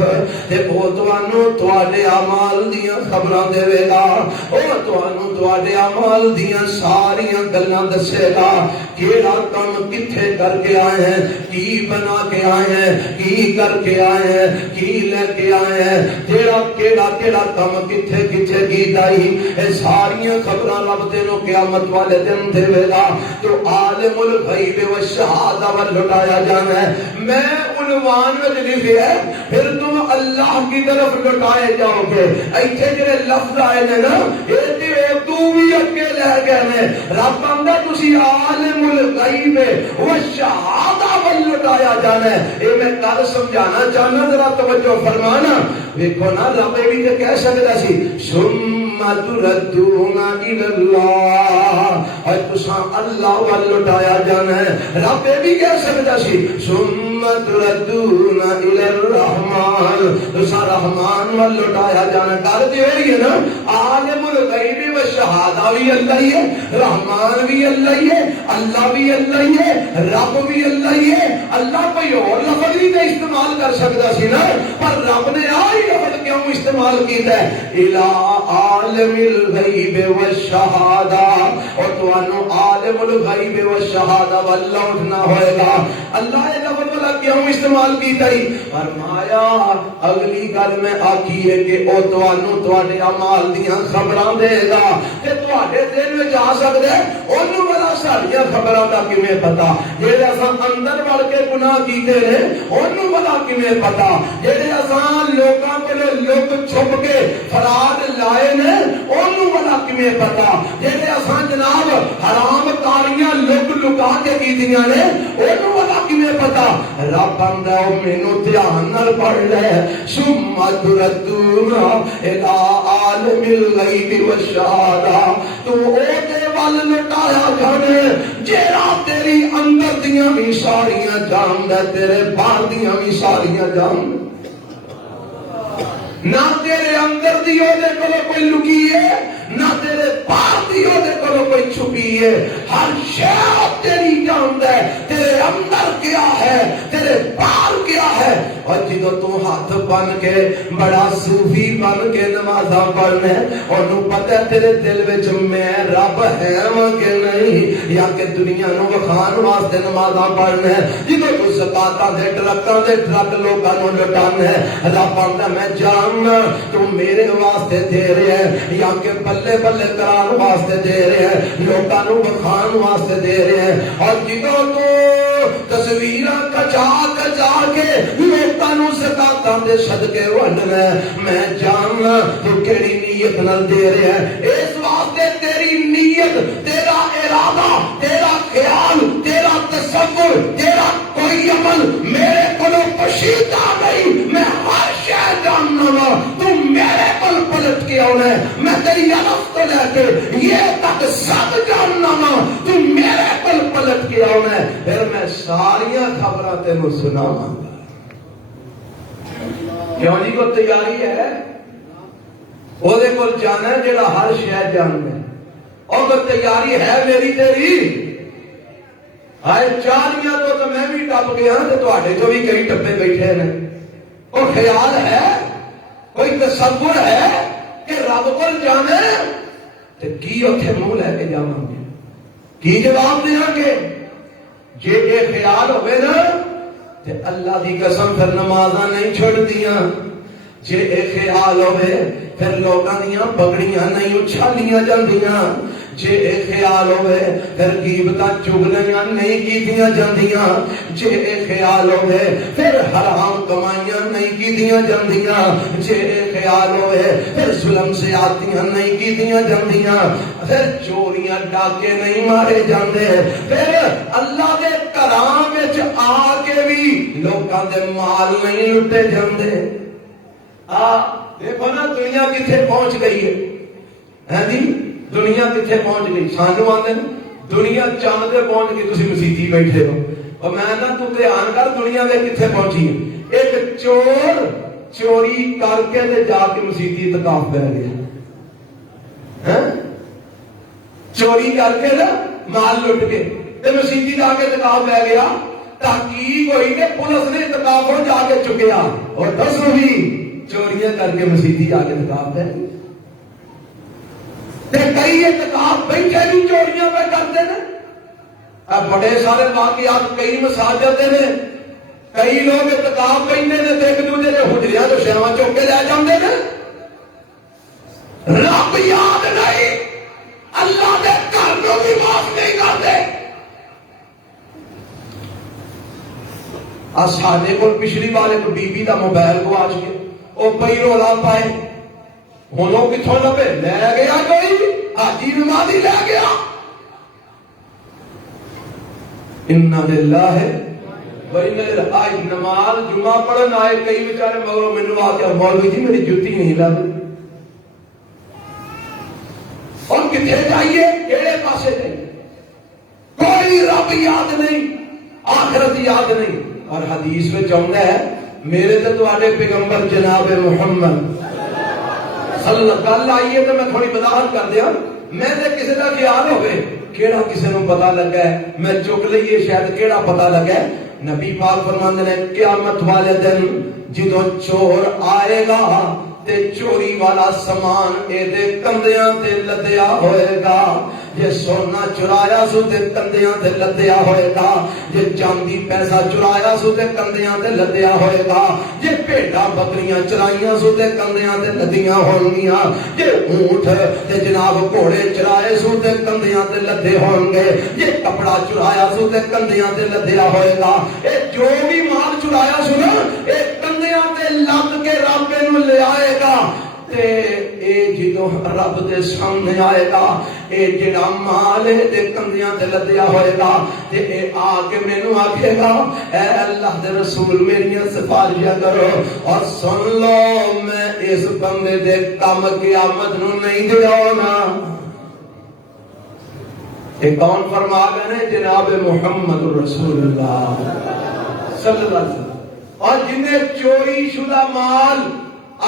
تے او تانوں تواڈے اعمال دیاں خبراں دے گا، او تانوں تواڈے اعمال دیاں ساریاں گلاں دسے گا، کیڑا کم کتھے کر کے آئے ہیں، کی بنا کے آئے ہیں، کی کر کے آئے ہیں، کی لے کے آئے ہیں، کیڑا کم کتھے کتھے کیتا ہی، اے ساریاں خبراں رب تینوں قیامت والے دن دے گا۔ تو عالم الغیب والشہادہ ول لٹایا جانا ہے، میں عنوان میں لکھیا ہے پھر تم اللہ کی طرف لٹائے جاؤ گے۔ ایتھے جڑے لفظ آئے نے نا ایتھے تو بھی اگے لے گئے نے، رب آندا تسی عالم الغیب والشہادہ ول لٹایا جانا ہے۔ اے میں کل سمجھانا چاہنا، ذرا توجہ فرمانا۔ دیکھو نا رب بھی تے کہہ سکدا سی ثم تردون الی اللہ، اور تساں اللہ ول لٹایا جانا ہے۔ رب بھی کہہ سکدا سی ثم تردون الی الرحمن، تساں رحمان ول لٹایا جانا۔ گل تے ہوئی ہے نا، عالم الغیب والشہادہ بھی اللہ ہی ہے، رحمان بھی اللہ ہی ہے، اللہ بھی اللہ ہی ہے، رب بھی اللہ ہی ہے۔ اللہ کوئی اور لفظ ہی نہیں استعمال کر سکتا سی نا، پر رب نے آئی لفظ کیوں استعمال کیتا ہے؟ الہ عالم الغیب والشہادہ، اور تانوں عالم الغیب والشہادہ ول لوٹنا ہوئے گا۔ اللہ نے لفظ والا کیوں استعمال کیتا ہی؟ فرمایا اگلی گل میں آکھی ہے کہ او تانوں تواڈے اعمال دیاں خبراں دے گا، تے تواڈے دل وچ آ سکدا ہے اونوں والا ساڈیاں خبراں دا کیویں پتہ؟ جڑے اساں اندر وڑ کے گناہ کیتے نے اونوں والا کیویں پتہ؟ جڑے اساں لوکاں کولے لک چھپ کے فراد لائے نے اونوں والا کیویں پتہ؟ جڑے اساں جناب حرام کاریاں لک لکا کے کیتیاں نے اونوں والا کیویں پتہ؟ رب آندا او مینوں دھیان نال پڑھ لے ثم تردون الی عالم الغیب والشہادہ، تو او دے ول لٹایا جانے جیڑا تیری اندر دیاں بھی ساریاں جاندا، تیرے باہر دیاں بھی ساریاں جاندا۔ نہ تیرے اندر دی او دے کولو کوئی لکی ہے، نہ تیرے باہر دی او دے کولو کوئی چھپی ہے، ہر شے تیری جاندا ہے، تیرے اندر کیا ہے، تیرے باہر کیا ہے۔ اور جدو تو ہاتھ بن کے بڑا صوفی بن کے نمازاں پڑھنے، اونوں پتہ ہے تیرے دل وچ میں رب ہے کہ نہیں، یا کہ دنیا نو وکھان واسطے نمازاں پڑھنے۔ جدو تو زکاتاں دے ٹرکاں دے ٹرک لوکاں نو لٹانے، رب آندا میں جان تو میرے واسطے دے رہے ہیں، یا کہ بلے بلے کران واسطے دے رہے ہیں، لوکاں نو بخان واسطے دے رہے ہیں۔ اور جدو تو تصویراں کچا کچا کے لوکاں نو زکاتاں دے صدقے ونڈنا، میں جاننا تو کیڑی نیت نال دے رہے ہیں۔ اس واسطے تیری نیت، تیرا ارادہ، تیرا خیال، تیرا تصور، تیرا کوئی عمل میرے کولو پوشیدہ نہیں، میں ہر شے جاننا وا۔ تم میرے کول پلٹ کے آنا ہے، میں تیری الف تو لے کے یہ تک سب جاننا وا، تم میرے کول پلٹ کے آنا ہے، پھر میں ساریاں خبراں تینوں سناواں گا۔ کیوں جی کو تیاری ہے؟ او دے کول جانا ہے جڑا ہر شے جاننا ہے۔ اور کو تیاری ہے میری تیری؟ آئے چالیاں تو میں بھی ٹپ گیا، تو تواڈے جو بھی کئی ٹپے بیٹھے نے۔ کوئی خیال ہے، کوئی تصور ہے کہ رب کو جانا ہے تو کی اتنے منہ لے کے جاواں گے، کی جواب دیاں گے؟ جے یہ خیال ہوئے نا تے اللہ دی قسم پھر نمازاں نہیں چھڑ دیاں۔ جے یہ خیال ہوئے پھر لوگاں دیاں پگڑیاں نہیں اچھالیاں جاندیاں۔ جے یہ خیال ہوئے پھر غیبتاں چغلیاں نہیں کیتیاں جاندیاں۔ جے یہ خیال ہوئے پھر حرام کمائیاں نہیں کیتیاں جاندیاں۔ جے یہ خیال ہوئے پھر ظلم زیادتیاں نہیں کیتیاں جاندیاں، پھر چوریاں ڈاکے نہیں مارے جاندے، پھر اللہ دے گھراں وچ آ کے بھی لوکاں دے مال نہیں لٹے جاندے۔ دیکھو نا دنیا کتھے پہنچ گئی ہے، ہاں جی دنیا کتھے پہنچ گئی۔ سانو آندے دنیا چاند تے پہنچ کے تسی مسیتی بیٹھے ہو اور میں نہ تو دھیان کر دنیا دے کتنے پہنچی ہے ایک چور چوری کر کے تے جا کے مسیتی اعتکاف پہ گیا چوری کر کے نا مال لٹ کے تے مسیتی جا کے اعتکاف پہ گیا تحقیق ہوئی کہ پولیس نے اعتکاف ہو جا کے چکیا اور دسو بھی چوریاں کر کے مسیتی جا کے اعتکاف پہ کئی اعتکاف بیٹھے بھی چوریاں پہ کرتے ہیں اب بڑے سارے واقعات کئی مساجد نے کئی لوگ اعتکاف بیٹھتے ہیں ایک دوسرے کے حجریاں تو شیواں چوک کے لے جاندے نے رب یاد نہیں اللہ دے گھر کو بھی معاف نہیں کرتے ساڈے کول پچھلی بار ایک بی بی دا موبائل گواچ گیا وہ پئی رولا پائے ہوں وہ کتوں لبے لے گیا کوئی حاجی نمازی لے گیا انا للہ و انا الیہ نماز جمعہ پڑھن آئے کئی بیچارے مگروں مینوں آ کے مولوی جی میری جوتی نہیں لگ اور کتنے جائیے کہڑے پاسے جائیے کوئی رب یاد نہیں آخرت یاد نہیں اور حدیث میں چاہتا ہے میرے تو تواڈے پیغمبر جناب محمد صلی اللہ گل آئیے تو میں تھوڑی وضاحت کر دیا میں تے کسی کا خیال ہوئے کیڑا کسی نو پتا لگا ہے میں چک لئیے شاید کیڑا پتا لگا ہے نبی پاک فرماندے نے قیامت والے دن جدوں چور آئے گا تے چوری والا سامان اے دے کندیاں تے لدیا ہوئے گا یہ سونا چرایا سو تے کندیاں تے لدیا ہوئے گا یہ چاندی پیسہ چرایا سو تے کندیاں تے لدیا ہوئے گا یہ بھیڑاں بکریاں چرائیاں سو تے کندیاں تے لدیاں ہونگیاں یہ اونٹ تے جناب گھوڑے چرائے سو تے کندیاں تے لدے ہون گے یہ کپڑا چرایا سو تے کندیاں تے لدیا ہوئے گا اے جو بھی مال چرایا سو نا اے کندیاں تے لد کے رب نو لے آئے گا تے اے جدوں رب دے سامنے آئے گا اے جڑا مال تے کندیاں تے لدیا ہوئے گا تے اے آ کے مینوں آکھے گا اے اللہ دے رسول میریاں سفارشاں کرو اور سن لو میں اس بندے دے کم قیامت نو نہیں دیاونا اے کون فرما گئے نے جناب محمد رسول اللہ صلی اللہ علیہ وسلم اور جنہیں چوری شدہ مال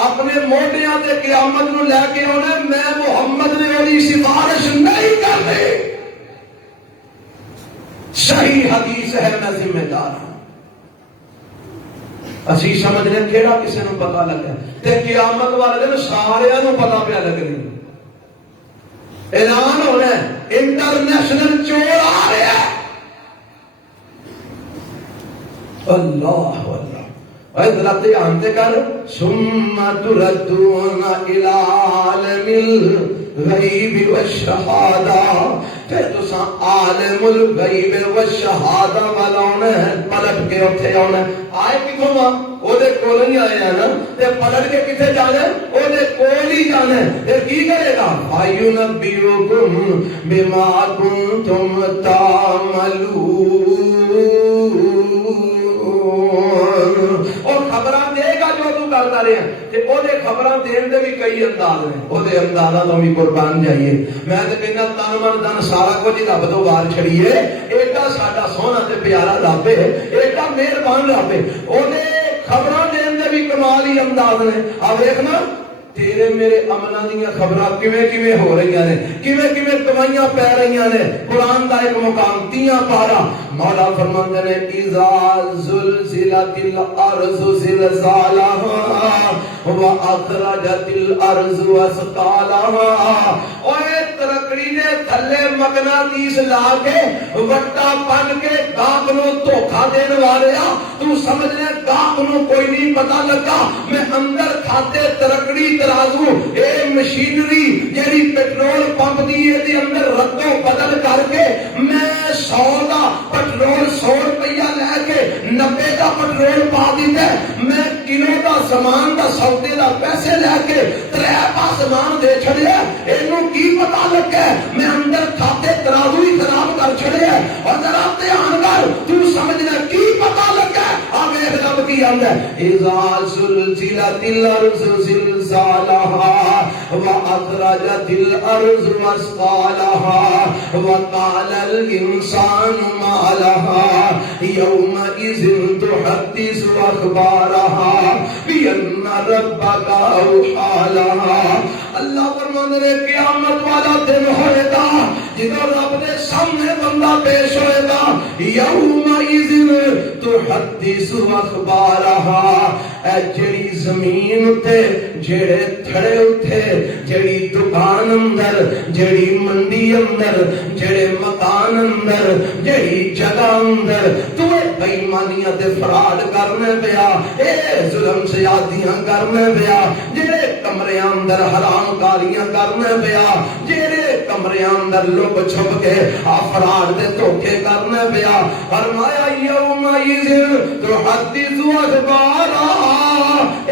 اپنے موڈیاں تے قیامت نو لے کے آنا میں محمد نے والی سفارش نہیں کرتے صحیح حدیث ہے میں ذمہ دار ہوں اسی سمجھنے کیڑا کسی نو پتا لگا تے قیامت والے دن سارے نو پتا پیا لگنی اعلان ہونا ہے انٹرنیشنل چور آ رہا ہے اللہ اللہ حضرت آنتے کر ثم تردون الى عالم الغیب والشہادہ پھر تو عالم الغیب والشہادہ والا ہونا ہے پلٹ کے اتھے ہونا ہے آئے کتوں ماں وہ دے کول نہیں آئے ہیں نا تے پلٹ کے کتھے جانا ہے وہ دے کول ہی جانا ہے تے کی کرے گا فَيُنَبِّئُكُمْ بِمَا كُنْتُمْ تَعْمَلُونَ اور خبراں دے گا جو تو کرتا رہے ہیں تے او دے خبراں دین دے بھی کئی انداز ہیں او دے اندازاں تو بھی قربان جائیے میں تے کہنا تن من دن سارا کچھ رب تو وار چھڑیے ایڈا ساڈا سونا تے پیارا رب ہے ایڈا مہربان رب ہے او دے خبراں دین دے بھی کمال ہی انداز نے آ دیکھنا تیرے میرے عملاں دیاں خبراں کیویں کیویں ہو رہیاں نے کیویں کیویں کمائیاں پے رہیاں نے قرآن دا ایک مقام 3 پارا مولا فرماندے نے اذا زلزلت الارض زلزالها واخرجت الارض اثقالها اوے ترکڑی نے تھلے مقناطیس لا کے وٹا بن کے گاہک نو دھوکا دین والیا تو سمجھ لے گاہک نو کوئی نہیں پتہ لگا میں اندر کھاتے ترکڑی ترازو اے مشینری جیڑی پیٹرول پمپ دی دے اندر رتوں بدل کر کے میں 100 دا پیٹرول 100 روپیہ لے کے 90 دا پیٹرول پا دیتا میں کلو دا سامان دا سودے دا پیسے لے کے 3 پا سامان دے چھڑیا اینو کی پتہ لگا میں اندر کھاتے ترازو ہی خراب کر چھڑیا اور ذرا دھیان کر تو سمجھنا کی پتہ لگا آگے رب کی آندا اذا زلزلت الارض زلزالها وأخرجت الأرض أثقالها وقال الإنسان ما لها يومئذ تحدث أخبارها بأن ربك أوحى لها. اللہ فرماتے ہیں قیامت والا دن ہوئے گا جدو رب نے سامنے بندہ پیش ہوئے گا. یومئذ تحدث اخبارها. اے جڑی زمین تے جڑے تھڑے اٹھے جڑی دکان اندر جڑی منڈی اندر جڑے مکان اندر جڑی جگہ اندر تمہیں بےایمانیاں تے فراڈ کرنے پیا اے ظلم زیادتیاں کرنے پیا جڑے کمرے اندر حرام کاریاں کرنے پیا جڑے کمرے اندر لوگ چھپ کے افراد دے دھوکے کرنے پیا. فرمایا یومئذ تحدث اخبارها.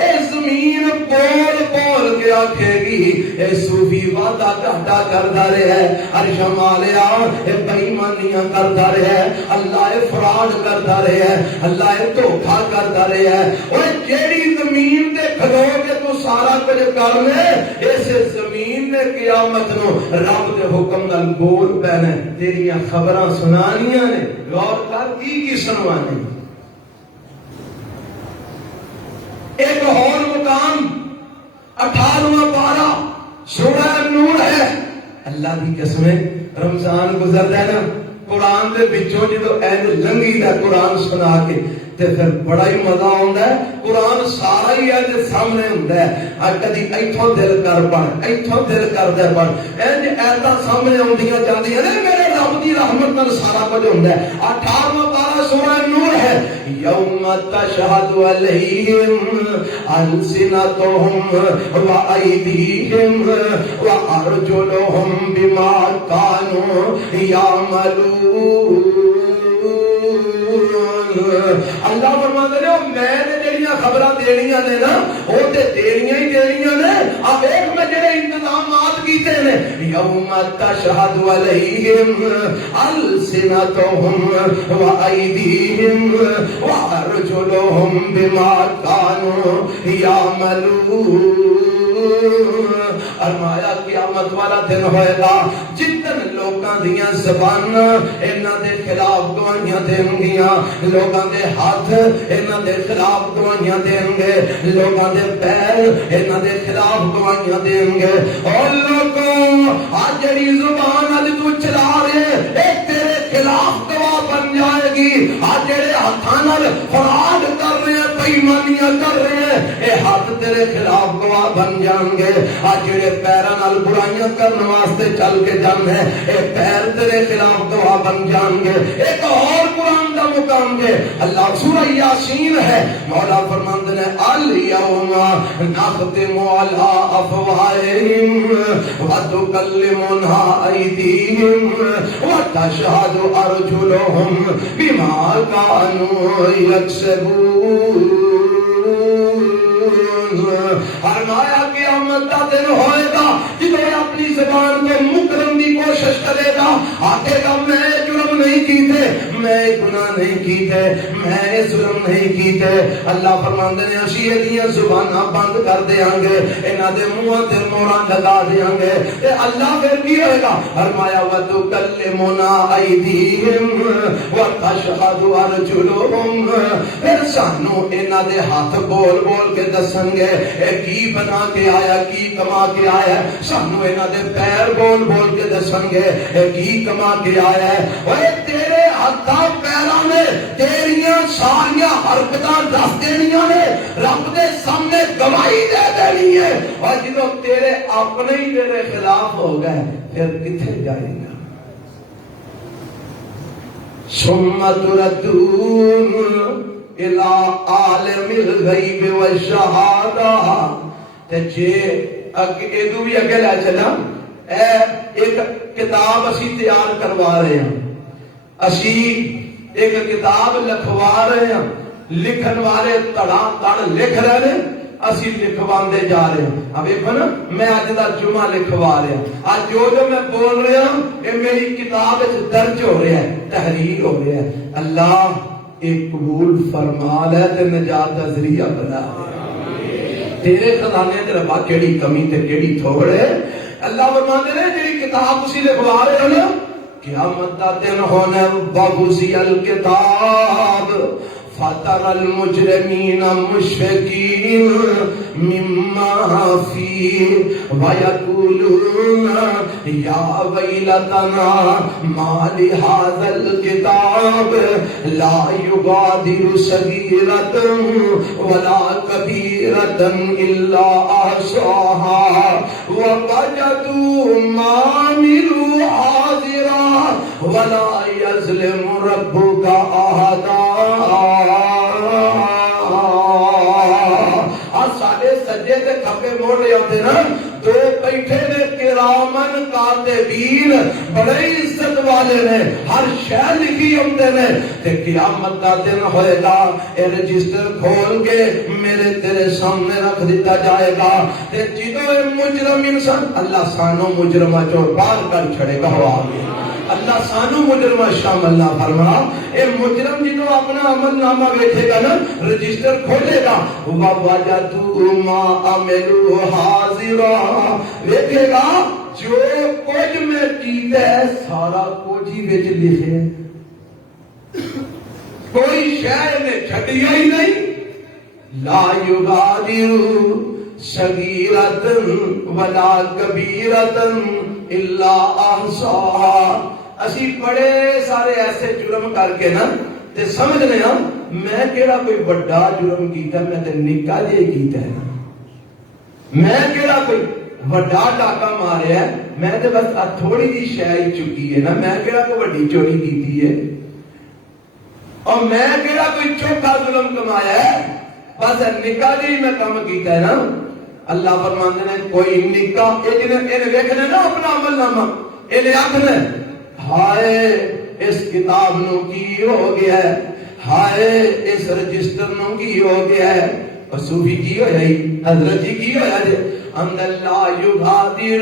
اے زمین بول بول کے آکھے گی اے صوفی وعدہ گھاٹا کرتا رہے ہے عرش مالیا اے بےایمانیاں کرتا رہے ہے اللہ اے فراڈ کرتا رہے ہے اللہ اے دھوکا کرتا رہے ہے. اور جیڑی زمین تے کھلو کے تو سارا کچھ کرنے اس زمین نے قیامت نو رب دے حکم نال بول پینے تیریاں خبراں سنانیاں نے. غور کر کی سنوانے. ایک اور مقام 18واں پارہ سورہ نور ہے. اللہ کی قسم رمضان گزرتا ہے نا قرآن دے وچوں جدوں این لنگی دا قرآن سنا کے تے پھر بڑا ہی مزہ آندا ہے. قرآن سارا ہی اج سامنے ہوندا ہے. کدی ایتھوں دل کر پڑھ ایتھوں دل کردا پڑھ انج ایتا سامنے اوندیاں جاندیاں نے میرے رب دی رحمت نال سارا کچھ ہوندا ہے. 18واں پارہ سورہ نور ہے. یوم تشہد علیہم السنتہم وایدیہم وارجلہم بما کانوا یعملون. اللہ فرماتے ہیں میں نے جڑیاں خبراں دینیاں نے نا او تے تیریاں ہی دینیاں نے. اب ایک میں جڑے انتظامات کیتے نے یوم تشہد علیہم السنتہم وایدیہم وارجلہم بما کانوا یعملون. فرمایا قیامت والا دن ہوئے گا جتن لوکاں دیاں زباناں انہاں دے خلاف گواہیاں دین گیاں لوکاں دے ہاتھ انہاں دے خلاف گواہیاں دین گے لوکاں دے پیر انہاں دے خلاف گواہیاں دین گے. اور لوگوں آج جڑی زبان اج تو چلا رہے اے تیرے خلاف گواہ بن جائے گی. آج جڑے ہاتھاں نال فراڈ کر رہے ہیں بےایمانیاں کر رہے ہیں اے ہاتھ تیرے خلاف گواہ بن جان گے. آج جڑے پیراں نال برائیاں کرنے واسطے چل کے جان ہے اے پیر تیرے خلاف گواہ بن جان گے. ایک اور قرآن دا مقام ہے اللہ سورہ یاسین ہے. مولا فرماندے نے الیوم نختم علی افواہہم وتکلمنا ایدیہم وتشہد ارجلہم بما کانوا یکسبون. فرمایا قیامت کا دن ہوئے گا جب اپنی زبان کو مکرن کی کوشش کرے گا آگے گا میں جرم نہیں کیتے میں گناہ نہیں کیتے میں ظلم نہیں کیتے. اللہ فرماندے نے اسی یہ زباناں بند کر دیاں گے انہاں دے منہاں تے موہراں لگا دیاں گے. تے اللہ پھر کی ہوئے گا فرمایا وتکلمنا ایدیہم وتشہد ارجلہم. پھر سانو انہاں دے ہاتھ بول بول کے دسن گے اے کی بنا کے آیا کی کما کے آیا. سانو انہاں دے پیر بول بول کے دسن گے اے کی کما کے آیا ہے. اوے تیرے ہاتھاں پیراں نے تیریاں ساریاں حرکتاں دس دینیاں نے رب دے سامنے گواہی دے دینی ہے. اور جدوں تیرے اپنے ہی تیرے خلاف ہو گئے پھر کتنے جائے گا. ثم تردون الى عالم الغیب والشہادہ. تے جے ادو بھی اگے لے چلا اے ایک کتاب اسی تیار کروا رہے ہیں اسی ایک کتاب لکھوا رہے ہیں لکھن والے تڑا تڑ لکھ رہے ہیں اسی لکھواندے جا رہے ہیں. اب ایک نا میں اج دا جمعہ لکھوا رہا ہوں آج جو میں بول رہا ہوں یہ میری کتاب درج ہو رہا ہے تحریر ہو رہا ہے. اللہ ایک قبول فرما لے تے نجات دا ذریعہ بنا تیرے خزانے تے ربا کیڑی کمی تے کیڑی تھوڑ ہے. اللہ فرماتے ہیں جڑی کتاب تسی لکھوا رہے ہو نا قیامت دا دن ہونا وَوُزِّعَ الْكِتَابُ فَتَرَى الْمُجْرِمِينَ مُشْفِقِينَ مِمَّا فِيهِ وَيَقُولُونَ يَا وَيْلَتَنَا مَا لِهَذَا الْكِتَابِ لَا يُغَادِرُ صَغِيرَةً وَلَا كَبِيرَةً إِلَّا أَحْصَاهَا وَوَجَدُوا مَا عَمِلُوا حَاضِرًا وَلَا يَظْلِمُ رَبُّكَ أَحَدًا. ساڈے سجے تے کھبے موڑ رہے ہوتے نا دو بیٹھے نے کرامن کاتبین بڑے عزت والے نے ہر شے لکھی ہوندے نے تے قیامت دا دن ہوئے گا اے رجسٹر کھول کے میرے تیرے سامنے رکھ دیتا جائے گا تے جدوں اے مجرم انسان اللہ سانو مجرمہ چوں باہر کر چھڑے گا. ہوا اللہ سانو مجرمہ شامل نہ فرما. اے مجرم جنہوں اپنا عمل نامہ بیٹھے گا نا رجسٹر کھولے گا وَوَجَدُوا مَا عَمِلُوا حَاضِرًا دیکھے گا جو کچھ میں کیتا ہے سارا کچھ ہی وچ لکھے کوئی شے نے چھڈیا ہی نہیں. لا یغادر صغیرۃ ولا کبیرۃ الا احصاها. اسی بڑے سارے ایسے جرم کر کے نا تے سمجھنے ہاں میں کیڑا کوئی بڑا جرم کیتا میں تے نکا جے کیتا ہے. میں کیڑا کوئی بڑا ڈاکا ماریا ہے میں تے بس تھوڑی جی شے ہی چکی ہے نا. میں کیڑا کوئی بڑی چوری کیتی ہے اور میں کیڑا کوئی چوکھا ظلم کمایا ہے بس نکا جی میں کام کیتا ہے نا. اللہ فرماندے نے کوئی نکا اے ویکھنے نا اپنا عمل نامہ اے آکھنا ہائے اس کتاب نو کی ہو گیا ہے ہائے اس رجسٹر نو کی ہو گیا ہے. صوفی کی ہویا ہی حضرت جی کی ہویا جے ان لا یغادر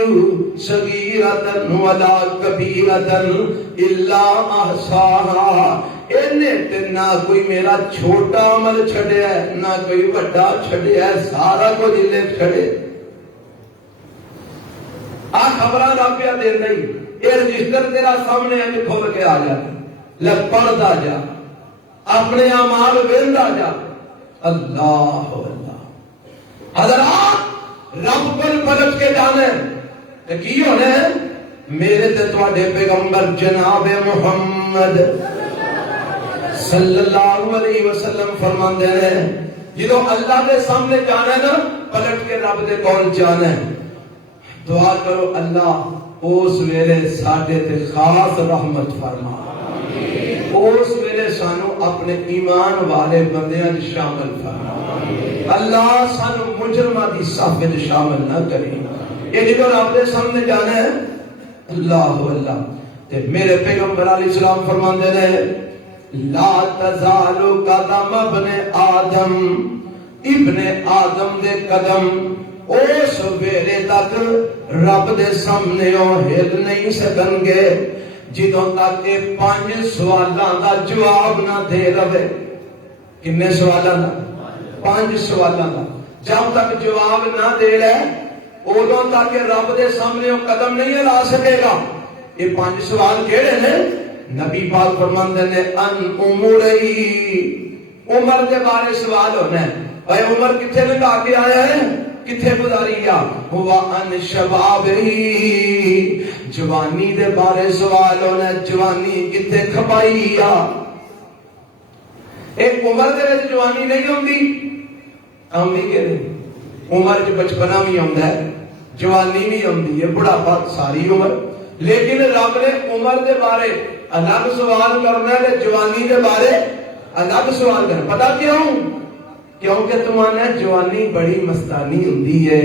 صغیرۃ ولا کبیرۃ الا احصاها. انہیں تے نہ کوئی میرا چھوٹا عمل چھڑیا ہے نہ کوئی بڑا چھڑیا ہے سارا کچھ لکھ چھڑے. آ خبراں دا پیا دے نہیں اے رجسٹر تیرا سامنے ہے کھول کے آ جا لے پڑھدا جا اپنے اعمال ویندا جا. اللہ اللہ حضرات رب پر پلٹ کے جانے تے کی ہونے میرے تے تواڈے پیغمبر جناب محمد صلی اللہ علیہ وسلم فرماندے ہیں جدو اللہ کے سامنے جانا ہے نا پلٹ کے رب دے کول جانا ہے دعا کرو اللہ اس ویلے ساڈے تے خاص رحمت فرما. اس ویلے سانو اپنے ایمان والے بندیاں شامل فرما. اللہ سانو مجرمہ دی صف وچ شامل نہ کرے. یہ جدو رب دے سامنے جانا ہے اللہ اللہ تے میرے پیغمبر علیہ السلام فرماندے نے لا تزال قدم ابن آدم دے قدم اس ویلے تک رب دے سامنے ہل نہیں سکن گے جدوں تک یہ 5 سوالاں دا جواب نہ دے رہے. کنے سوالاں دا 5 سوالاں دا جب تک جواب نہ دے لے ادوں تک رب دے سامنے قدم نہیں ہلا سکے گا. یہ 5 سوال کیڑے نے نبی پاک فرماندے نے ان عمرئی عمر کے بارے سوال ہونا ہے. اے عمر کتھے لگا کے آیا ہے کتھے گزاری گیا ہوا ان شباب ہی جوانی دے بارے سوال ہونا ہے جوانی کتھے کھپائی گیا. ایک عمر دے وچ جوانی نہیں ہوندی آمدی کہ نہیں عمر چ بچپنا بھی آندا ہے جوانی بھی آندی ہے بڑھاپا ساری عمر. لیکن رب نے عمر دے بارے الگ سوال کرنا ہے جوانی دے بارے الگ سوال کرنا. پتہ کیوں کیونکہ تمہارا جوانی بڑی مستانی ہوندی ہے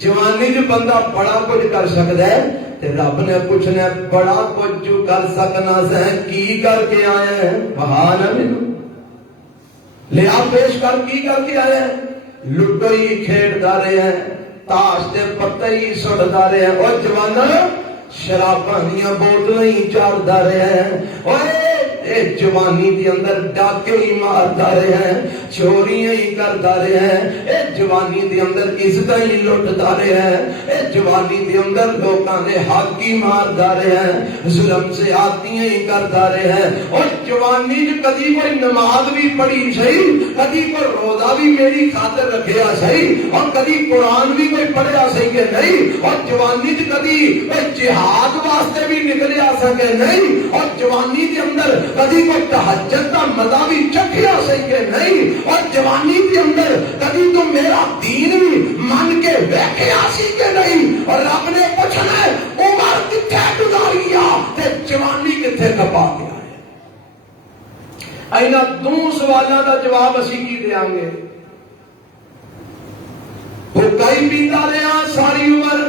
جوانی جو بندہ بڑا کچھ کر سکتا ہے تے رب نے پوچھنا بڑا کچھ جو کر سکنا سے کی کر کے آئے ہیں بہان مینوں لیا پیش کر کی کر کے آئے ہیں لٹو ہی کھیڑدا رہے ہیں تاش دے پتے ہی سٹدا رہے ہیں اور جوانا شراباں دیاں بوتلاں ہی چاردا رہے ہیں. اوے اے جوانی دے اندر ڈاکے ہی مارتا رہے ہیں، چوریاں ہی کرتا رہے ہیں، اے جوانی دے اندر عزت ہی لٹتا رہے ہیں، اے جوانی دے اندر لوکاں دے حق ہی مارتا رہے ہیں، ظلم سے آتیاں ہی کرتا رہے ہیں۔ اور جوانی جو کدی کوئی نماز بھی پڑھی صحیح، کدی کوئی روزہ بھی میری خاطر رکھیا صحیح، اور کدی قرآن بھی کوئی پڑھیا صحیح کہ نہیں، اور جوانی جو کدی کوئی جہاد واسطے بھی نکلیا سکے نہیں، اور جوانی کے اندر کدی کوئی تہجد کا مزہ بھی چکھیا صحیح کہ نہیں، اور جوانی کے اندر کدی تو میرا دین بھی من کے ویکھیا سی کہ نہیں۔ اور رب نے پوچھنا ہے عمر کتھے گزاری آ تے جوانی کتھے کپا گیا ہے۔ اینا دو سوالاں دا جواب اسی کی دیاں گے۔ وہ کئی پیتا رہا ساری عمر،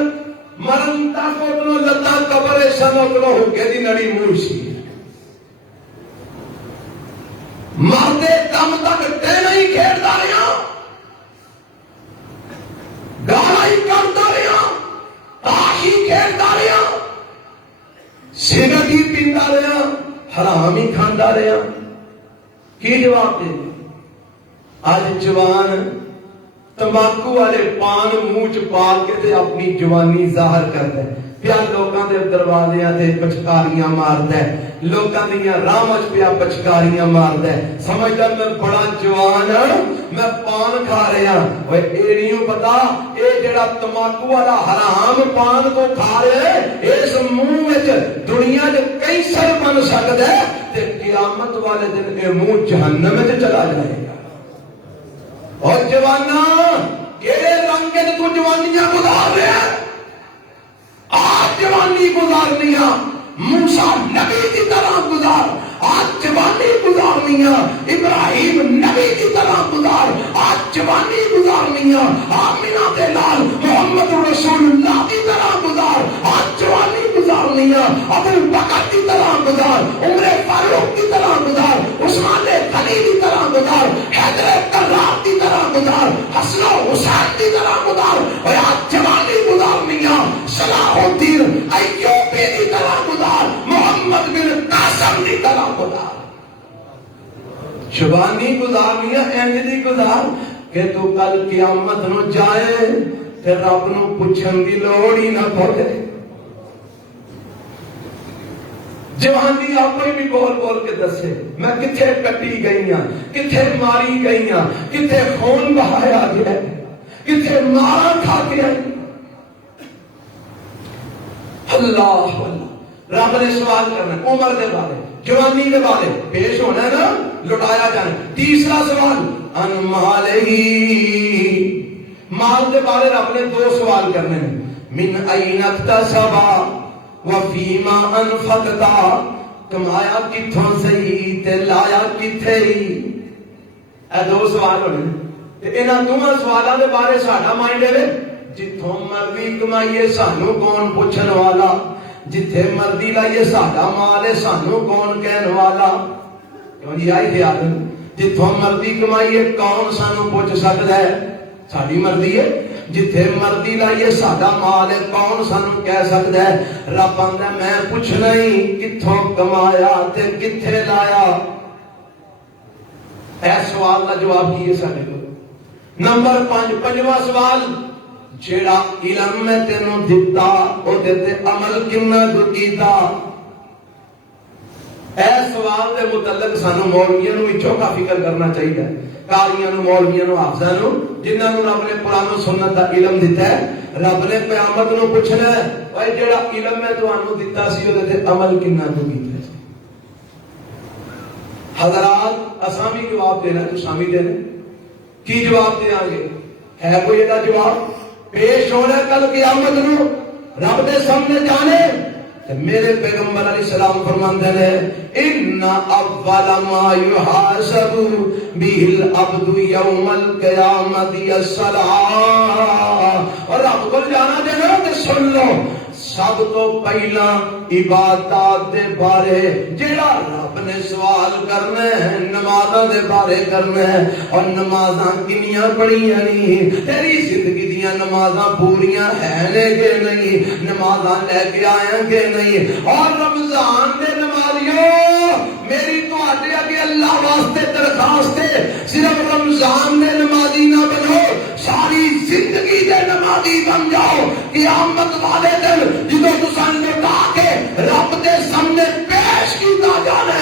مرن تک اتنو لتا قبر سن اتنو ہوکے دی نڑی موڑ سی، مردے دم تک ٹینا ہی کھیڑتا رہا، گالا ہی کرتا رہا، تاش ہی کھیڑتا رہا، سگرٹ ہی پیندا رہا، حرام ہی کھاندا رہا۔ کی جواب دے؟ آج جوان تمباکو والے پان منہ چ پا کے تے اپنی جوانی ظاہر کرتا ہے، پیا لوکاں دے دروازیاں تے پچکاریاں ماردا ہے، لوکاں دیاں راہاں وچ پیا پچکاریاں ماردا ہے، سمجھدا میں بڑا جوان ہاں، میں پان کھا رہا۔ اوے اے نہیں پتا اے جڑا تمباکو والا حرام پان کو کھا رہے اس منہ وچ دنیا دے کینسر بن سکدا ہے تے قیامت والے دن اے منہ جہنم وچ چلا جائے گا۔ اور جوانا کیڑے رنگ کے تو جوانیاں گزار رہے ہیں؟ آج جوانی گزارنی ہے موسیٰ نبی کی طرح گزار، آج جوانی گزارنی ہے ابراہیم نبی کی طرح گزار، آج جوانی گزارنی ہے آمینہ کے لال محمد رسول اللہ کی طرح گزار، آج جوانی گزارنی ہے ابو بکر کی طرح گزار، عمر فاروق کی طرح گزار، عثمان غنی کی طرح گزار، حیدر کرار کی طرح گزار، حسن و حسین کی طرح گزار، اور آج جوانی گزارنی ہے صلاح الدین ایوبی کی طرح گزار، محمد بن قاسم کی طرح گزار۔ جوانی گزارنی ہے اینج دی گزار کہ تو کل قیامت نو جائے تے رب نو پوچھن دی لوڑ ہی نہ پڑے۔ جوانی آپ کوئی بھی بول بول کے دسے میں کتھے کٹی گئی ہاں، کتھے ماری گئی ہاں، کتھے خون بہایا گیا، کتھے مارا کھا کے آئی۔ اللہ اللہ، رب نے سوال کرنا عمر دے بارے، جوانی دے بارے، پیش ہونا ہے نا، لٹایا جانا۔ تیسرا سوال ان مالہی، مال دے بارے رب نے دو سوال کرنے ہیں، من این اکتسبا وفیما انفقتا، کمایا کتھوں سہی تے لایا کتھے ہی۔ اے دو سوال ہونے تے انہاں دوواں سوالاں دے بارے ساڈا مائنڈ ہے جتھوں مرضی کمائیے سانو کون پوچھن والا، جتھے مرضی لائیے ساڈا مال ہے سانو کون کہن والا۔ کیوں جی آئی خیال جتھوں مرضی کمائیے کون سانو پوچھ سکتا ہے، ساڈی مرضی ہے، جتھے مرضی لائیے ساڈا مال ہے کون سانو کہہ سکتا ہے۔ رب آندا میں پوچھنا ہی کتھوں کمایا تے کتھے لایا۔ اے سوال دا جواب کی ہے ساڈے کو۔ نمبر 5، پنجواں سوال، جیڑا علم میں تینوں دتا او دے تے عمل کنا کیتا۔ اے سوال دے متعلق سانو مولویاں نو وچوں کا فکر کرنا چاہیے، قاریاں نو، مولویاں نو، حافظاں نو، جنہاں نو رب نے قرآن و سنت دا علم دیتا ہے۔ رب نے قیامت نو پوچھنا ہے اوے جیڑا علم میں تانوں دتا سی او دے تے عمل کنا کیتا۔ حضرات اساں بھی جواب دینا، تساں بھی دینا۔ کی جواب دیاں گے؟ ہے کوئی ایدا جواب؟ پیش ہونا کل قیامت نو رب دے سامنے جانے میرے پیغمبر علیہ السلام فرماندے نے ان اول ما يحاسب به العبد يوم القیامت الصلاۃ۔ اور رب کو جانا دینا تے سن لو سب تو پہلا عبادات دے بارے جیڑا رب نے سوال کرنا ہے نمازاں دے بارے کرنا ہے۔ اور نمازاں کنیاں پڑھیاں نہیں، تیری زندگی دیاں نمازاں پوریاں ہیں کہ نہیں، نمازاں لے کے آیا کہ نہیں۔ اور رمضان دے نمازیوں میری تواڈے اگے اللہ واسطے درخواست ہے صرف رمضان میں نمازی نہ بنو، ساری زندگی دے نمازی بن جاؤ. قیامت والے دن جدوں تساں لٹا کے رب دے سامنے پیش کیتا جانا،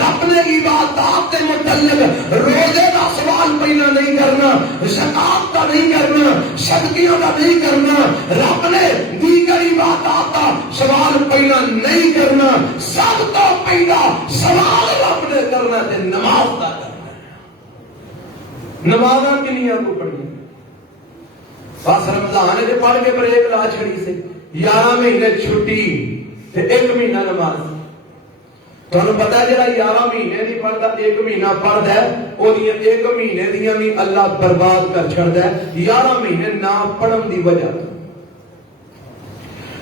رب نے عبادات کے متعلق روزے کا سوال پہلا نہیں کرنا، زکات کا نہیں کرنا، صدقیوں کا نہیں کرنا، رب نے دیگر عبادات کا سوال پہلا نہیں کرنا. سب تو پہلا سوال رب نے کرنا تے نماز کا کرنا. نمازاں کنیاں کو پڑھی بس رمضان دے پڑھ کے بریک لا چھڑی سے 11 مہینے چھٹی تے 1 مہینہ نماز. تمہیں پتا جڑا 11 مہینے دی پڑھدا 1 مہینہ پڑھدا ہے اودیاں 1 مہینے دیاں بھی اللہ برباد کر چھڑدا ہے 11 مہینے نہ پڑھن دی وجہ تو.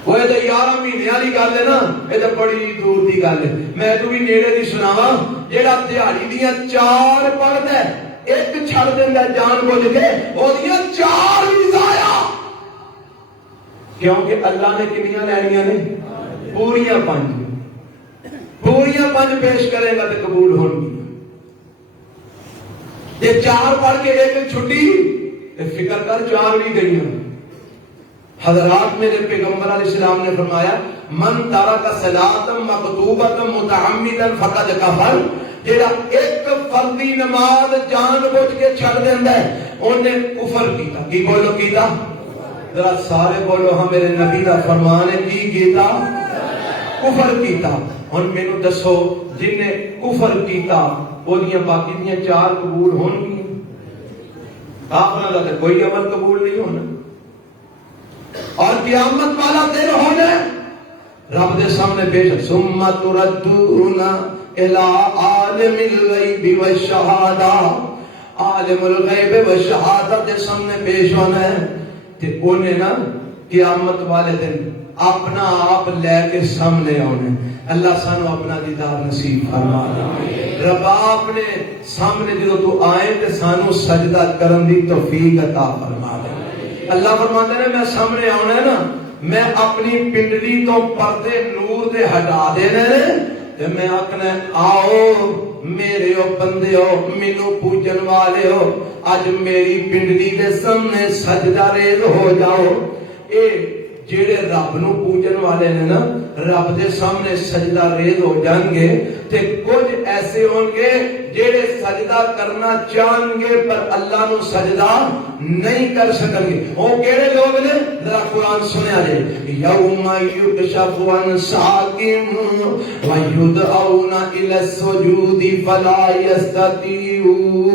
وہ 11 مہینے والی گل ہے نا، یہ تو بڑی دور دی گل ہے. میں تو بھی نیڑے دی سناواں جڑا دیہاڑی دیاں 4 پڑھدا ہے 1 چھڑ دیندا جان بوجھ کے اودیاں 4 بھی ضائع، کیونکہ اللہ نے کنیاں لینیاں نے پوریاں 5 پوریاں 5 پیش کرے گا تو قبول ہوں گی. یہ 4 پڑھ کے 1 چھٹی فکر کر 4 بھی گئی ہیں. حضرات میرے پیغمبر علیہ السلام نے فرمایا من ترک صلاۃ مکتوبۃ متعمدا فقد کفر. جڑا 1 فرضی نماز جان بوجھ کے چھڑ دیندا ہے اونے کفر کیتا. کی بولو کیتا؟ ذرا سارے بولو ہاں میرے نبی دا فرمان ہے کی کیتا؟ کفر کیتا. ہن مینوں دسو جن نے کفر کیتا اودیاں باقی دیاں 4 قبول ہون گی؟ کافراں دا تے کوئی عمل قبول نہیں ہونا. اور قیامت والا دن ہونا رب دے سامنے پیش ثم تردون الی عالم الغیب والشہادہ. عالم الغیب والشہادہ دے سامنے پیش ہونا ہے تے اونے نا قیامت والے دن اپنا آپ لے کے سامنے آنے. اللہ سانو اپنا دیدار نصیب فرما دے. رب اپنے سامنے جدو تو آئے تے سانو سجدہ کرن دی توفیق عطا فرما دے. اللہ فرماتے ہیں میں سامنے آنا ہے نا، میں اپنی پنڈلی تو پردے نور دے ہٹا دینے تے میں آکھنا آؤ میرے او بندے ہو مینوں پوجن والے ہو اج میری پنڈلی دے سامنے سجدہ ریز ہو جاؤ. اے جیڑے رب نو پوجن والے نے نا رب دے سامنے سجدہ ریز ہو جان گے تے کچھ ایسے ہون گے جیڑے سجدہ کرنا چاہن گے پر اللہ نو سجدہ نہیں کر سکن گے. وہ کیڑے لوگ نے؟ ذرا قرآن سنیا جے یوم یکشف عن ساق ویدعون الی السجود فلا یستطیعون.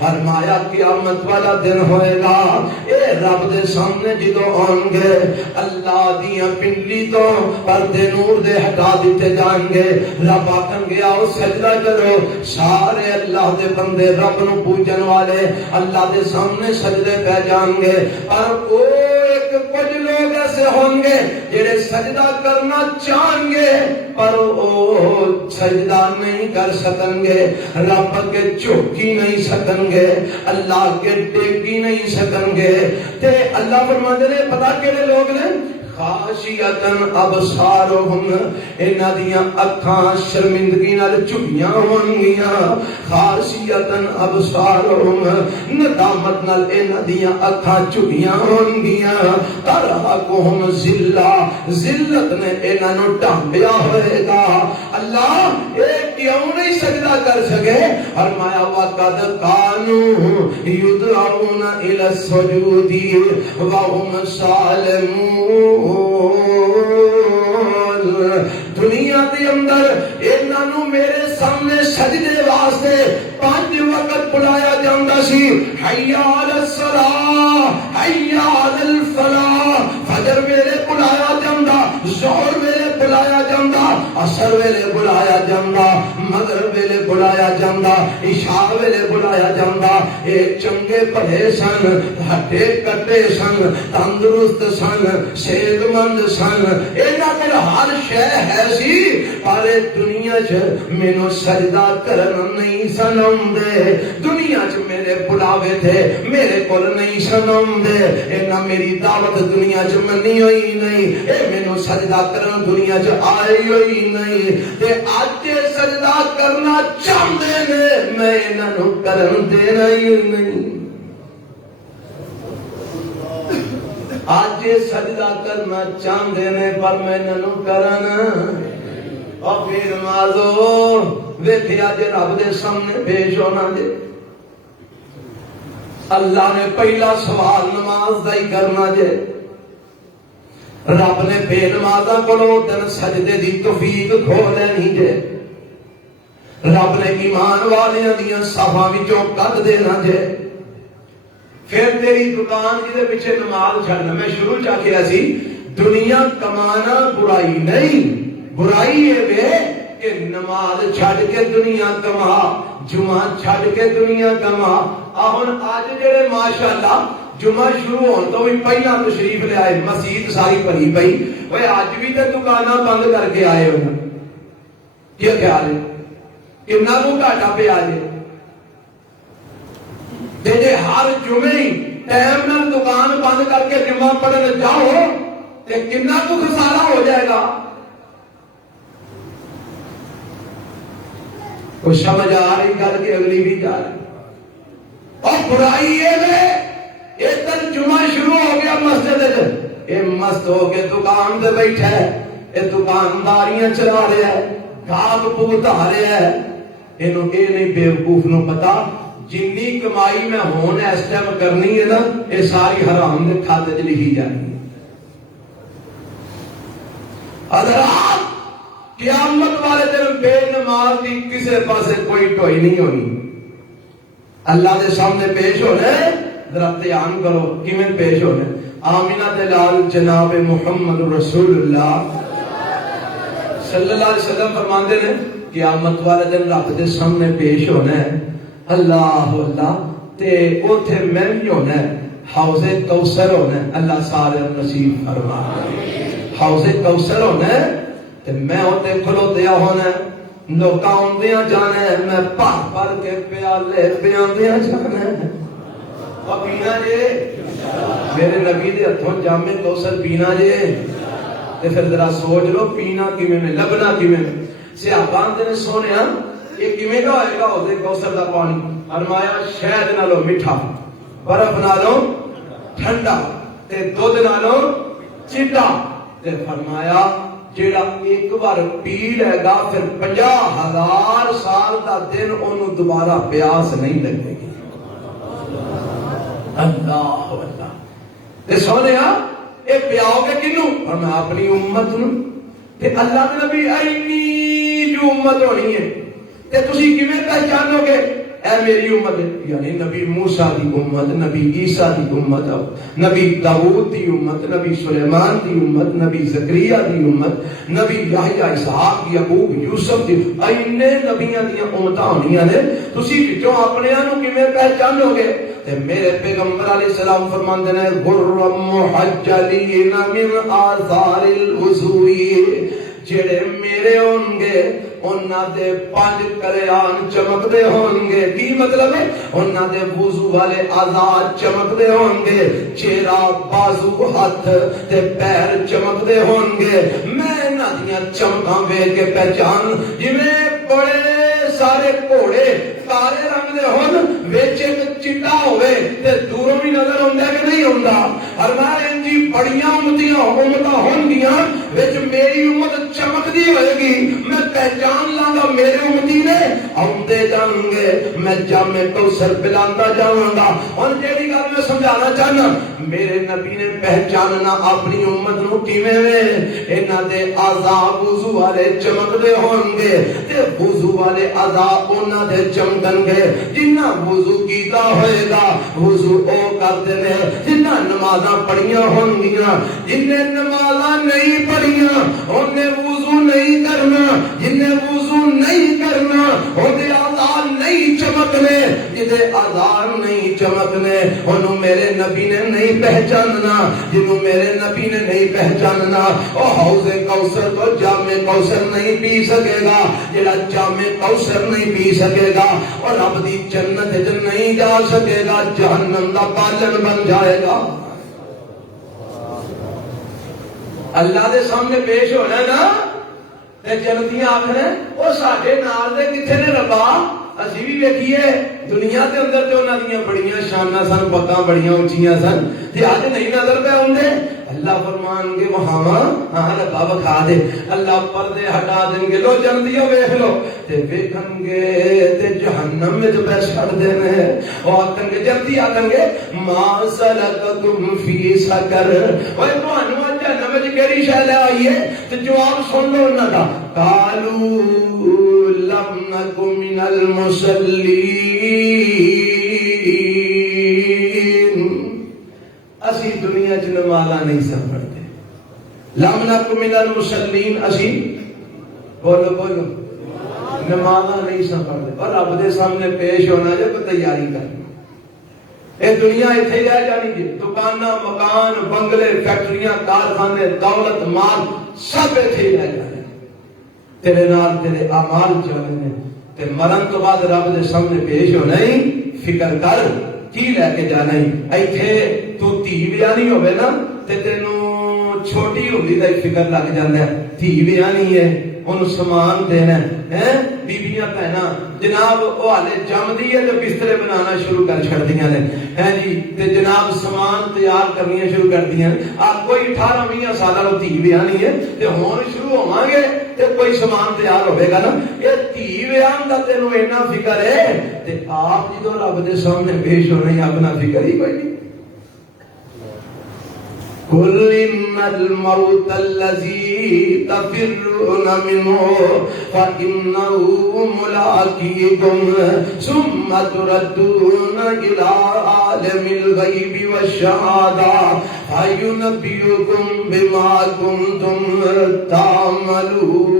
فرمایا قیامت والا دن ہوئے گا اے رب دے سامنے جدو آن گے اللہ دیاں پنڈلی تو پردے نور دے ہٹا دیتے جائیں گے. رب آکن گے آؤ سجدہ کرو. سارے اللہ دے بندے رب نو پوجن والے اللہ دے سامنے سجدے پہ جائیں گے. اور وہ ایک کچھ لوگ ایسے ہوں گے جڑے سجدہ کرنا چاہیں گے پر وہ سجدہ نہیں کر سکیں گے. رب کے جھکی نہیں سکیں گے، اللہ کے ٹیکی نہیں سکیں گے. تے اللہ فرماتے نے پتہ کیڑے لوگ نے؟ خاشیتن ابصارہم انہاں دیاں اکھاں شرمندگی نال جھکیاں ہون گیاں. خاشیتن ابصارہم ندامت نال انہاں دیاں اکھاں جھکیاں ہون گیاں. ترہقہم ذلہ ذلت نے انہاں نو ڈھانپیا ہوئے گا. اللہ اے کیوں نہیں سجدہ کر سکے؟ فرمایا وقد کانوا یدعون الی السجود وهم سالمون. دنیا دے اندر انہاں نو میرے سامنے سجدے واسطے 5 وقت بلایا جاندا سی. حی علی الصلاۃ حی علی الفلاح. فجر ویلے بلایا جاندا، ظہر ویلے بلایا جاندا، عصر ویلے بلایا جاندا، مغرب ویلے بلایا جاندا، عشاء ویلے بلایا جاندا. اے چنگے بھلے سن، ہٹے کٹے سن، تندرست سن، صحت مند سن. انہاں دے ہر شے ہے سی پر دنیا چ مینوں سجدہ کرن نہیں سن آندے. دنیا چ میرے بلاوے تھے میرے کول نہیں سن آندے. انہاں میری دعوت دنیا چ منی ہوئی نہیں. اے مینوں سجدہ کرنا دنیا چ آئی ہوئی نہیں تے اج سجدہ کرنا چاہتے نے میں انہاں نو کرن دینا ہی نہیں آج سجدہ کرنا چاہتے نے پر میں انہاں کرنا اور پھر نمازو ویکھیا جے رب دے سامنے پیش ہونا جے اللہ نے پہلا سوال نماز دا ہی کرنا جے رب نے بے نمازاں کولوں تن سجدے دی توفیق کھو لینی جے رب نے ایمان والیاں دیاں صفاں وچوں کڈ دینا جے پھر تیری دکان جدے پیچھے نماز چھڈنا میں شروع چا کیا سی دنیا کمانا برائی نہیں برائی یہ وے کہ نماز چھڈ کے دنیا کما جمعہ چھڈ کے دنیا کما ہن اج جڑے ماشاءاللہ جمعہ شروع ہون تو بھی پہلا تشریف لے آئے مسجد ساری بھری پئی اوے اج بھی تے دکاناں بند کر کے آئے ہو کیا خیال ہے کتنا کو گھاٹا پہ آ جائے جے ہر جمعے ٹائم نال دکان بند کر کے جمعہ پڑھن جاؤ تے کتنا کو خسارہ ہو جائے گا کوئی سمجھ آ رہی گل کہ اگلی بھی جا رہی اور برائی یہ ہے ادھر جمعہ شروع ہو گیا مسجد یہ مست ہو کے دکان تے بیٹھا ہے یہ دکانداریاں چلا رہا ہے گاہک پوت آ رہا ہے اینو اے نہیں بیوقوف نو پتا جنی کمائی میں ہون اس ٹائم کرنی ہے نا یہ ساری حرام دے کھاتے چ لکھی جانی حضرات قیامت والے دن بے نماز دی کسے پاسے کوئی ٹوئی نہیں ہونی اللہ دے سامنے پیش ہونے ذرا دھیان کرو کیویں پیش ہونے آمینہ دے لال جناب محمد رسول اللہ صلی اللہ علیہ وسلم فرماندے نے قیامت والے دن رب دے سامنے پیش ہونا ہے اللہ اللہ تے اوتھے میں بھی ہونا ہے حوض کوثر ہونا ہے اللہ سارے نصیب فرما حوض کوثر ہونا ہے تے میں اوتے کھلوتیا ہونا ہے لوکاں اوندیاں جانا ہے میں بھر بھر کے پیالے پیاندیاں جانا ہے اور پینا جے میرے نبی دے ہتھوں جام کوثر پینا جے تے پھر ذرا سوچ لو پینا کیویں میں لبنا کیویں میں صحابہ نے سونیا یہ کیویں کا ہوئے گا حوض کوثر دا پانی فرمایا شہد نالوں میٹھا برف نالوں ٹھنڈا تے دودھ نالوں چٹا تے فرمایا جیڑا ایک بار پی لے گا پھر 50,000 سال دا دن انہوں دوبارہ پیاس نہیں لگے گی اللہ اللہ تے سونے اے پیاؤ کے کنوں اور میں اپنی امت نوں تے اللہ کے نبی اینی جو امت ہونی ہے تے تسی کیویں پہچانو گے اے میری امت ہے یعنی نبی موسیٰ دی امت نبی عیسیٰ دی امت نبی داؤد دی امت نبی سلیمان دی امت نبی زکریا دی امت نبی یحییٰ اسحاق یعقوب یوسف دی اینے نبیاں دی امتاں ہونیاں نے تسی وچوں اپنے نوں کیویں پہچانو گے تے میرے پیغمبر علیہ السلام فرماندے نے غر محجلین من آثار الوضوء جڑے میرے ہوں گے انہاں دے 5 کریان چمک دے ہوں گے کی مطلب ہے انہاں دے وضو والے اعضاء چمک دے ہوں گے چہرہ بازو ہاتھ تے پیر چمک دے ہوں گے میں انہاں دیاں چمکاں ویکھ کے پہچان جویں بڑے سارے گھوڑے کالے رنگ دے ہون وچ ایک چٹا ہوے تے دوروں بھی نظر ہوندا کہ نہیں ہوندا فرمایا انجی بڑیاں امتاں ہوندیاں وچ میری امت چمکدی ہوئے گی میں پہچان لاں گا میرے امتی نے آندے جان گے میں جام کوثر پلاندا جاواں گا اور جیڑی گل میں سمجھانا چاہنا میرے نبی نے پہچاننا اپنی امت نو کیویں وے انہاں دے اعضاء وضو والے چمکدے ہون گے تے وضو والے اعضاء انہاں دے چمکن گے جنہاں وضو کیتا ہوئے گا وضو او کردے نے جنہاں نمازاں پڑھیاں ہون گیاں جنہیں نمازاں نہیں پڑھیاں انہیں وضو نہیں کرنا جنہیں وضو نہیں کرنا انہیں اعضاء نہیں چمکنے جنہیں اعضاء نہیں چمکنے انہوں میرے نبی نے نہیں پہچاننا جنہوں میرے نبی نے نہیں پہچاننا او حوض کوثر تو جام کوثر نہیں پی سکے گا جڑا جام کوثر نہیں پی سکے گا اور رب دی جنت نہیں جا سکے گا جہنم دا پالن بن جائے گا اللہ دے سامنے پیش ہونا ہے نا تے جنتیاں آکھنا او ساڈے نال دے کتھے نے ربا اسی بھی ویکھیے دنیا دے اندر تے انہاں دیاں بڑیاں شاناں سن پتاں بڑیاں اونچیاں سن تے اج نہیں نظر پہ اوندے اللہ فرمان گے وہاں ہاں ربا بکھا دے اللہ پردے ہٹا دیں گے لو جنتیاں ویکھ لو تے ویکھن گے تے جہنم وچ پے چھڑ دینے او آکھن گے جنتی آکھن گے ما سلککم فی سقر اوے تانوں جہنم وچ کیڑی شے لے آئی ہے تے جواب سن لو انہاں دا قالوا لم نکن من المصلین اسی دنیا چ نمازاں نہیں سن پڑھتے لم نکن من المصلین اسی بولو بولو نمازاں نہیں سن پڑھتے اور رب دے سامنے پیش ہونا جب تیاری کرنا اے دنیا ایتھے ہی رہ جانی جی دکاناں مکان بنگلے فیکٹریاں کارخانے دولت مال سب ایتھے ہی رہ جانے تیرے نال تیرے اعمال چلنے تے مرن تو بعد رب دے سامنے پیش ہونا ہی فکر کر کی لے کے جانا ہی ایتھے تو دھی بیانی ہوئے نا تے تینوں چھوٹی ہوئی دا فکر لگ جاندہ ہے دھی بیانی ہے انہوں سامان دینا ہے بیبیاں پہنا جناب وہ آلے جم دی ہے جو بسترے بنانا شروع کر چھڑ دیا نے ہے جی تے جناب سامان تیار کرنی شروع کر دیا آپ کوئی 18-20 سالہ رو دھی بیانی ہے تے ہون شروع ہو مانگے تے کوئی سامان تیار ہوئے گا نا یہ دھی بیان دا تینوں اینا فکر ہے تے آپ جدو رب دے سامنے پیش ہونے ہی اپنا فکر ہی کوئی نہیں قل إن الموت الذي تفرون منه فإنه ملاقيكم ثم تردون إلى عالم الغيب والشهادة فينبئكم بما كنتم تعملون.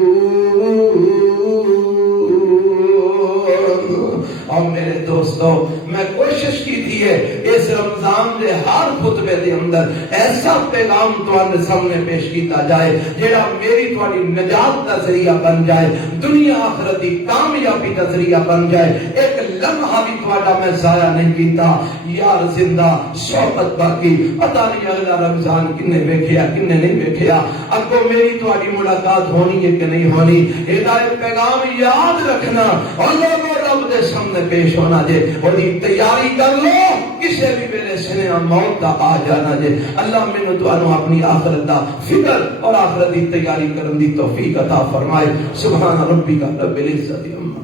اور میرے دوستوں میں کوشش کی تھی ہے اس رمضان دے ہر خطبے دے اندر ایسا پیغام تواڈے سامنے پیش کیتا جائے جڑا میری تواڈی نجات دا ذریعہ بن جائے دنیا آخرت دی کامیابی دا ذریعہ بن جائے ایک لمحہ بھی تواڈا میں ضائع نہیں کیتا یار زندہ صحبت باقی پتہ نہیں اگلا رمضان کنے ویکھیا کنے نہیں ویکھیا اگوں میری تواڈی ملاقات ہونی ہے کہ نہیں ہونی ہدایت پیغام یاد رکھنا اور لوگوں رب دے سامنے پیش ہونا جے اور تیاری کر لو کسے بھی ویلے سنیا موت دا آ جانا جے اللہ مینوں تانوں اپنی آخرت دا فکر اور آخرت دی تیاری کرن دی توفیق عطا فرمائے سبحان ربک رب العزت عما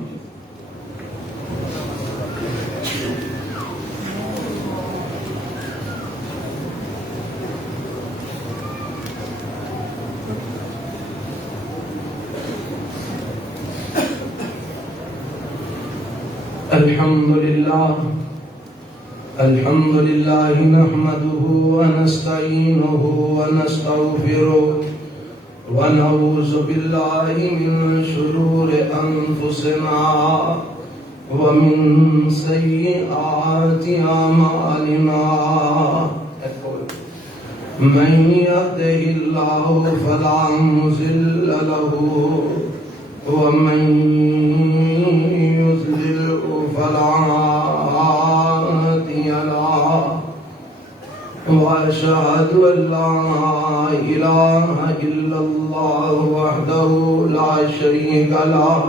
الحمد لله نحمده ونستعينه ونستغفره ونعوذ بالله من شرور أنفسنا ومن سيئات أعمالنا من يهده الله فلا مضل له ومن يضلل فلا هادي له وأشهد أن لا إله إلا الله وحده لا شريك له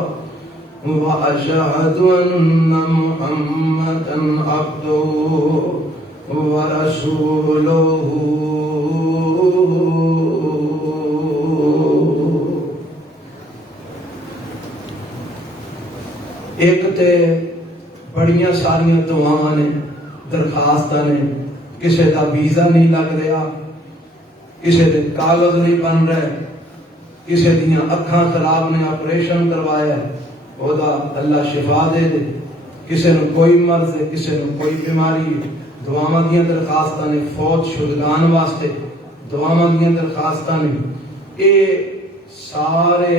وأشهد أن محمدا عبده ورسوله. ایک تے بڑیاں ساریاں دعاواں نے درخواستاں نے کسے دا ویزا نہیں لگ رہا کسے دے کاغذ نہیں بن رہے کسے دیاں اکھاں خراب نے آپریشن کروایا او دا اللہ شفا دے دے کسے نو کوئی مرض ہے کسے نو کوئی بیماری ہے دعاواں دیاں درخواستاں نے فوت شدگان واسطے دعاواں دیاں درخواستاں نے اے سارے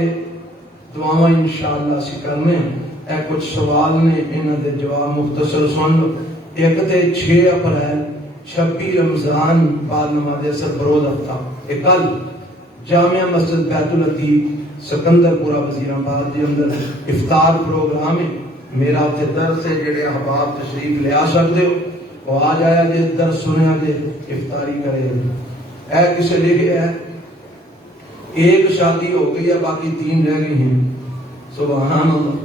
دعاواں انشاءاللہ اسی کرنے ہیں اے کچھ سوال نے انہاں دے جواب مختصر سن لو. ایک تے 6 اپریل 26 رمضان بعد نماز اثر بروز ہفتہ ایک کل جامعہ مسجد بیت العتیق سکندر پورا وزیر آباد دے اندر افطار پروگرام ہے میرا تے درس ہے جڑے احباب تشریف لے آ سکدے ہو او آ جایا جے درس سنیا جے افطاری کرے. اے کسے لکھیا ہے ایک شادی ہو گئی ہے، باقی 3 رہ گئی ہیں. سبحان اللہ.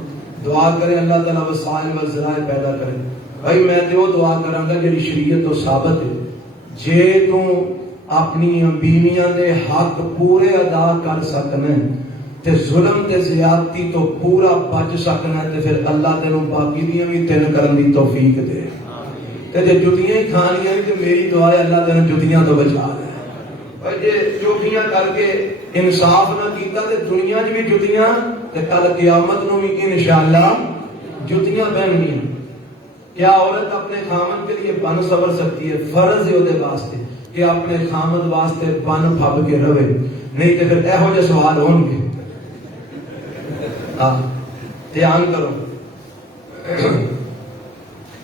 دعا کریں اللہ تعالیٰ وسائل و ذرائع پیدا کرے. بھائی میں تو وہ دعا کراں گا جی شریعت تو ثابت ہے، جے تو اپنی بیویاں دے حق پورے ادا کر سکنا تے ظلم تے زیادتی تو پورا بچ سکنا تے پھر اللہ تینوں باقی دیاں بھی 3 کرن دی توفیق دے. تے جے جتیاں ہی کھانیاں تے میری دعا ہے اللہ تینوں جتیاں تو بچا لے. بھائی جے چوکیاں کر کے انصاف نہ کیتا تے دنیا وچ بھی جتیاں تے کل قیامت نو بھی انشاءاللہ جتیاں پہننیاں. کیا عورت اپنے خامن کے لیے بن سور سکتی ہے؟ فرض ہے وہ واسطے کہ اپنے خامن واسطے بن پھب کے رہے، نہیں تو پھر ایہو جے سوال ہون گے. دھیان کرو.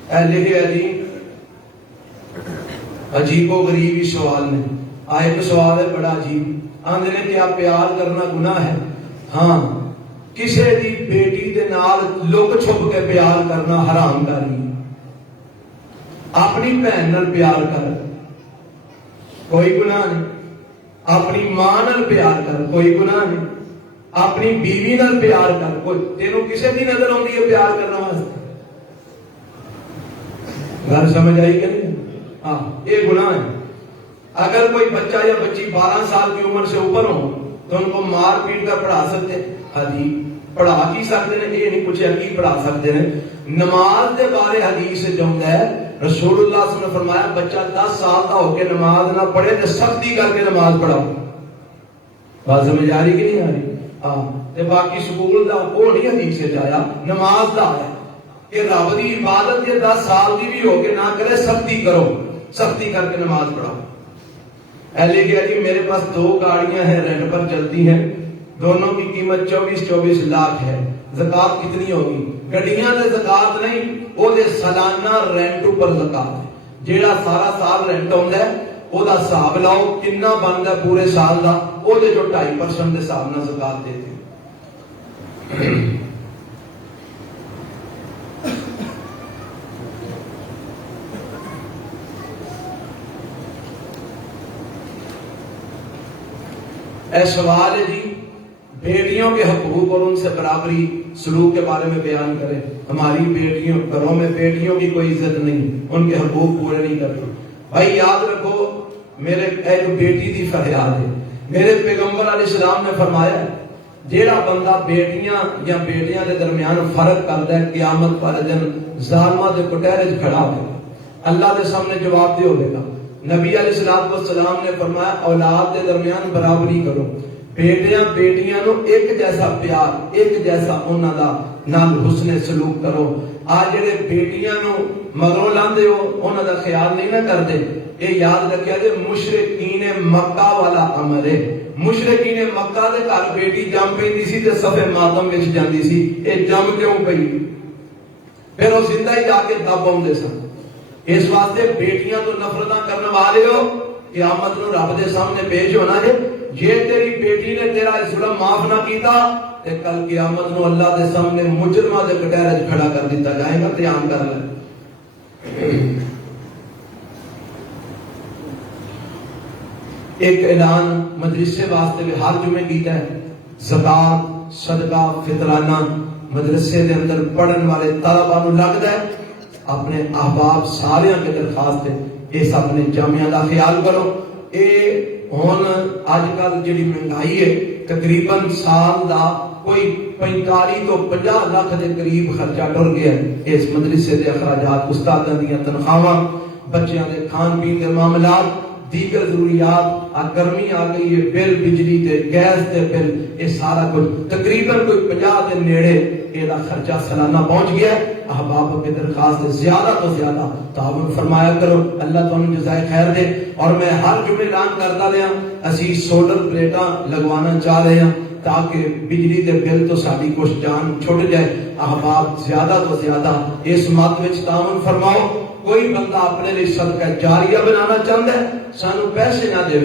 اے لکھے علی عجیب و غریب ہی سوال نے. ایک سوال ہے بڑا عجیب. آندے نے کیا پیار کرنا گناہ ہے؟ ہاں. کسے دی بیٹی دے نال لک چھپ کے پیار کرنا حرام کاری. اپنی بہن نال پیار کر کوئی گناہ نہیں. اپنی ماں نال پیار کر کوئی گناہ نہیں. اپنی بیوی نال پیار کر کوئی تینوں کسے دی نظر آتی ہے پیار کرنا واسطے؟ گھر سمجھ آئی کہ نہیں؟ ہاں یہ گناہ ہے. اگر کوئی بچہ یا بچی 12 سال کی عمر سے اوپر ہو تو ان کو مار پیٹ کر پڑھا سکتے ہیں؟ حدیث پڑھا کی سکتے ہیں؟ یہ نہیں پوچھا کی پڑھا سکتے ہیں. نماز دے بارے حدیث سے جمد ہے رسول اللہ صلی اللہ علیہ وسلم نے فرمایا بچہ 10 سال کا ہو کے نماز نہ پڑھے تو سختی کر کے نماز پڑھاؤ. بات سمجھ آ رہی کہ نہیں آ رہی؟ تے باقی سکول دا وہ نہیں حدیث سے جایا، نماز دا ہے کہ رب دی عبادت یہ 10 سال کی بھی ہو کے نہ کرے، سختی کرو، سختی کر کے نماز پڑھاؤ. اہلِ کہ علی میرے پاس 2 گاڑیاں ہیں رینٹ پر چلتی ہیں، دونوں کی قیمت 24 لاکھ ہے. زکات کتنی ہوگی؟ گڈیاں دے زکات نہیں، او دے سالانہ رینٹ پر زکات ہے. جیڑا سارا سال رینٹ ہوندا ہے او دا حساب لاؤ کتنا بندا پورے سال دا، او دے جو 2.5% دے حساب نال زکات دیتے. اے سوال ہے جی بیٹیوں کے حقوق اور ان سے برابری سلوک کے بارے میں بیان کریں. ہماری بیٹیوں گھروں میں بیٹیوں کی کوئی عزت نہیں، ان کے حقوق پورے نہیں کرتے. بھائی یاد رکھو میرے ایک بیٹی دی فریاد ہے. میرے پیغمبر علیہ السلام نے فرمایا جیڑا بندہ بیٹیاں یا بیٹیاں دے درمیان فرق کرتا ہے قیامت والے دن ظالمہ دے کٹہرے وچ کھڑا ہوگا، اللہ دے سامنے جواب دے ہوے گا. نبی علیہ السلام نے فرمایا اولاد دے درمیان برابری کرو. بیٹیاں بیٹیاں نو ایک جیسا پیار، ایک جیسا انہاں دا نال حسن سلوک کرو. آج جڑے بیٹیاں نو مگروں لاندے ہو انہاں دا خیال نہیں نہ کردے. یہ یاد رکھیا جے مشرکین مکہ والا عمل ہے. مشرکین مکہ دے گھر بیٹی جم پیندی سی تے صفے ماتم وچ جاندی سی. اے جم کیوں پئی؟ پھر وہ زندہ ہی جا کے دب آوندے سن. اس واسطے بیٹیاں تو نفرتاں کرنے والے ہو قیامت نو رب دے سامنے پیش ہونا ہے. جے تیری بیٹی نے تیرا ظلم معاف نہ کیتا تے کل قیامت نو اللہ دے سامنے مجرماں دے کٹہرے وچ کھڑا کر دیتا جائے گا. دھیان کر لے. ایک اعلان مدرسے واسطے بھی ہر جمعے کیتا ہے. زکات صدقہ فطرانہ مدرسے دے اندر پڑھن والے طلباء نو لگدا ہے. اپنے احباب سارے کے درخواست ہے اس اپنے جامعہ دا خیال کرو. اے ہن اج کل جڑی مہنگائی ہے تقریباً سال دا کوئی 45 تو 50 لاکھ دے قریب خرچہ ٹر گیا ہے. اس مدرسے دے اخراجات، استاداں دیاں تنخواہاں، بچیاں دے کھان پین دے معاملات، دیگر ضروریات، گرمی آ گئی ہے، بل بجلی تے گیس تے بل، یہ سارا کچھ تقریباً کوئی 50 دے نیڑے یہ خرچہ سالانہ پہنچ گیا ہے. احباب کی درخواست زیادہ تو زیادہ تعاون فرمایا کرو. اللہ تمہیں جزائے خیر دے. اور میں ہر جمعے اعلان کرتا رہا اسی سولر پلیٹاں لگوانا چاہ رہے ہیں تاکہ بجلی دے بل تو ساری کچھ جان چھٹ جائے. احباب زیادہ تو زیادہ اس مد وچ تعاون فرماؤ. کوئی بندہ اپنے لیے صدقہ جاریہ بنانا چاہتا ہے سانو پیسے نہ دے،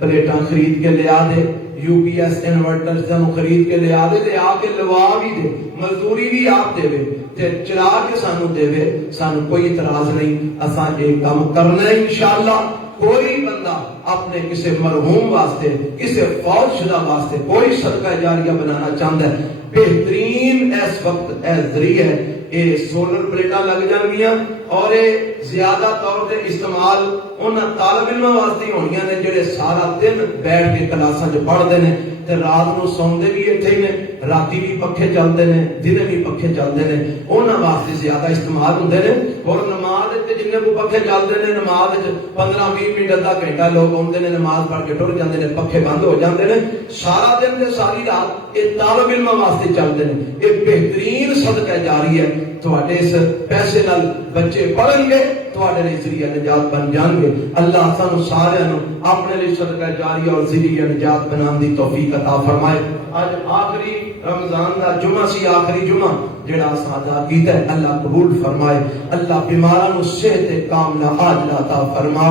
پلیٹاں خرید کے لے آ دے، یو پی ایس انورٹر سانو خرید کے لے آ دے، لے آ کے لوا بھی دے، مزدوری بھی آپ دے تے چلا کے سانو دے، سانو کوئی اعتراض نہیں. اساں یہ کام کرنا ہے انشاءاللہ. کوئی بندہ اپنے کسی مرحوم واسطے کسی فوت شدہ واسطے کوئی صدقہ جاریہ بنانا چاہتا ہے، بہترین اس وقت اے ذریعہ اے سولر پلیٹاں لگ جانگیاں اور اے زیادہ طور تے استعمال انہاں طالب علم واسطے ہونیاں نے جڑے سارا دن بیٹھ کے کلاساں جو پڑھ دے نے تے رات نو سوندے بھی ایتھے ہی نے، راتی بھی پکھے چلتے نے، دن بھی پکھے چلتے نے، انہاں واسطے زیادہ استعمال ہوندے نے۔ اور نماز تے جننے کو پکھے چلتے نے، نماز 15-20 منٹ آدھا گھنٹہ لوگ ہوندے نے، نماز پڑھ کے ٹر جاندے نے، پکھے بند ہو جاندے نے، سارا دن تے ساری رات یہ طالب علم واسطے چلتے ہیں۔ یہ بہترین صدقہ جاری ہے، تواڈے اس پیسے نال بچے پڑھن گے، تواڈے لئی ذریعہ نجات بن جان گے۔ اللہ سانو سارے نو اپنے لئی صدقہ جاری اور ذریعہ نجات بنان دی توفیق عطا فرمائے۔ آج آخری رمضان دا جمعہ سی، آخری جمعہ جڑا اساں ادا کیتا ہے، اللہ قبول فرمائے۔ اللہ بیماراں نو صحت کاملہ عاجلہ عطا فرما۔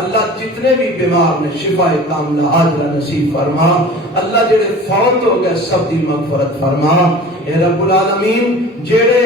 اللہ جتنے بھی بیمار نے شفا کاملہ عاجلہ نصیب فرما۔ اللہ جڑے فوت ہو گئے سب دی مغفرت فرما۔ اے رب العالمین جڑے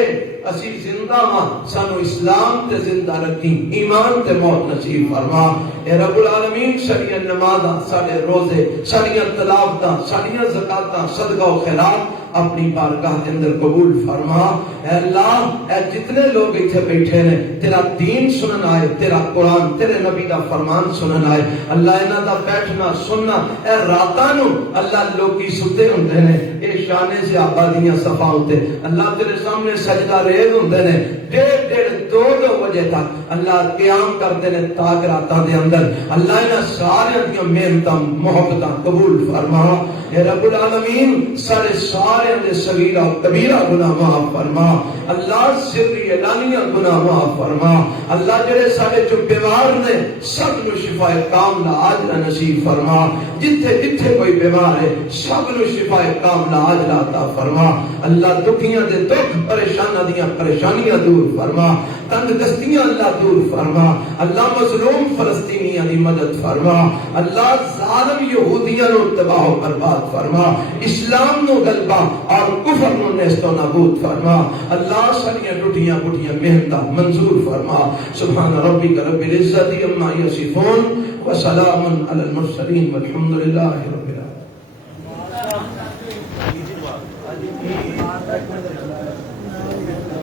اسی زندہ ہاں سانو اسلام تے زندہ رکھی، ایمان تے موت نصیب فرما۔ اے رب العالمین ساڈیاں نمازاں، ساڈے روزے، ساڈیاں تلاوتاں، ساڈیاں زکاتاں، صدقہ و خیرات اپنی بارگاہ کے اندر قبول فرما۔ اے اللہ، اے جتنے لوگ ایتھے بیٹھے نے تیرا دین سنن آئے، تیرا قرآن، تیرے نبی دا فرمان سنن آئے، اللہ انہاں دا بیٹھنا سننا، اے راتاں نو اللہ لوکی ستے ہوندے نے، اے شانے سے آبادیاں صفا ہوتے، اللہ تیرے سامنے سجدہ ریز ہوندے نے، 1:30-2 بجے تک اللہ قیام کرتے نے تاک راتاں دے اندر۔ اللہ انہاں سارے دیاں محنتاں محبتاں قبول فرما۔ اے رب العالمین سارے دے صغیرہ و کبیرہ گناہ معاف فرما۔ اللہ سری اعلانیہ گناہ معاف فرما۔ اللہ جڑے سارے جو بیمار نے سب نو شفا کاملہ عاجلہ نصیب فرما۔ جتھے جتھے کوئی بیمار ہے سب نو شفا کاملہ عاجلہ عطا فرما۔ اللہ دکھیاں دے دکھ، پریشاناں دیاں پریشانیاں دور فرما، تنگ دستیاں اللہ دور فرما۔ اللہ مظلوم فلسطینیاں دی مدد فرما۔ اللہ ظالم یہودیاں نو تباہ و برباد فرما۔ اسلام نو غلبہ اور کفر نو نیست و نابود فرما۔ اللہ ساریاں ٹوٹیاں پھٹیاں محنتاں منظور فرما۔ سبحان ربک رب العزت عما یصفون وسلام علی المرسلین والحمد للہ رب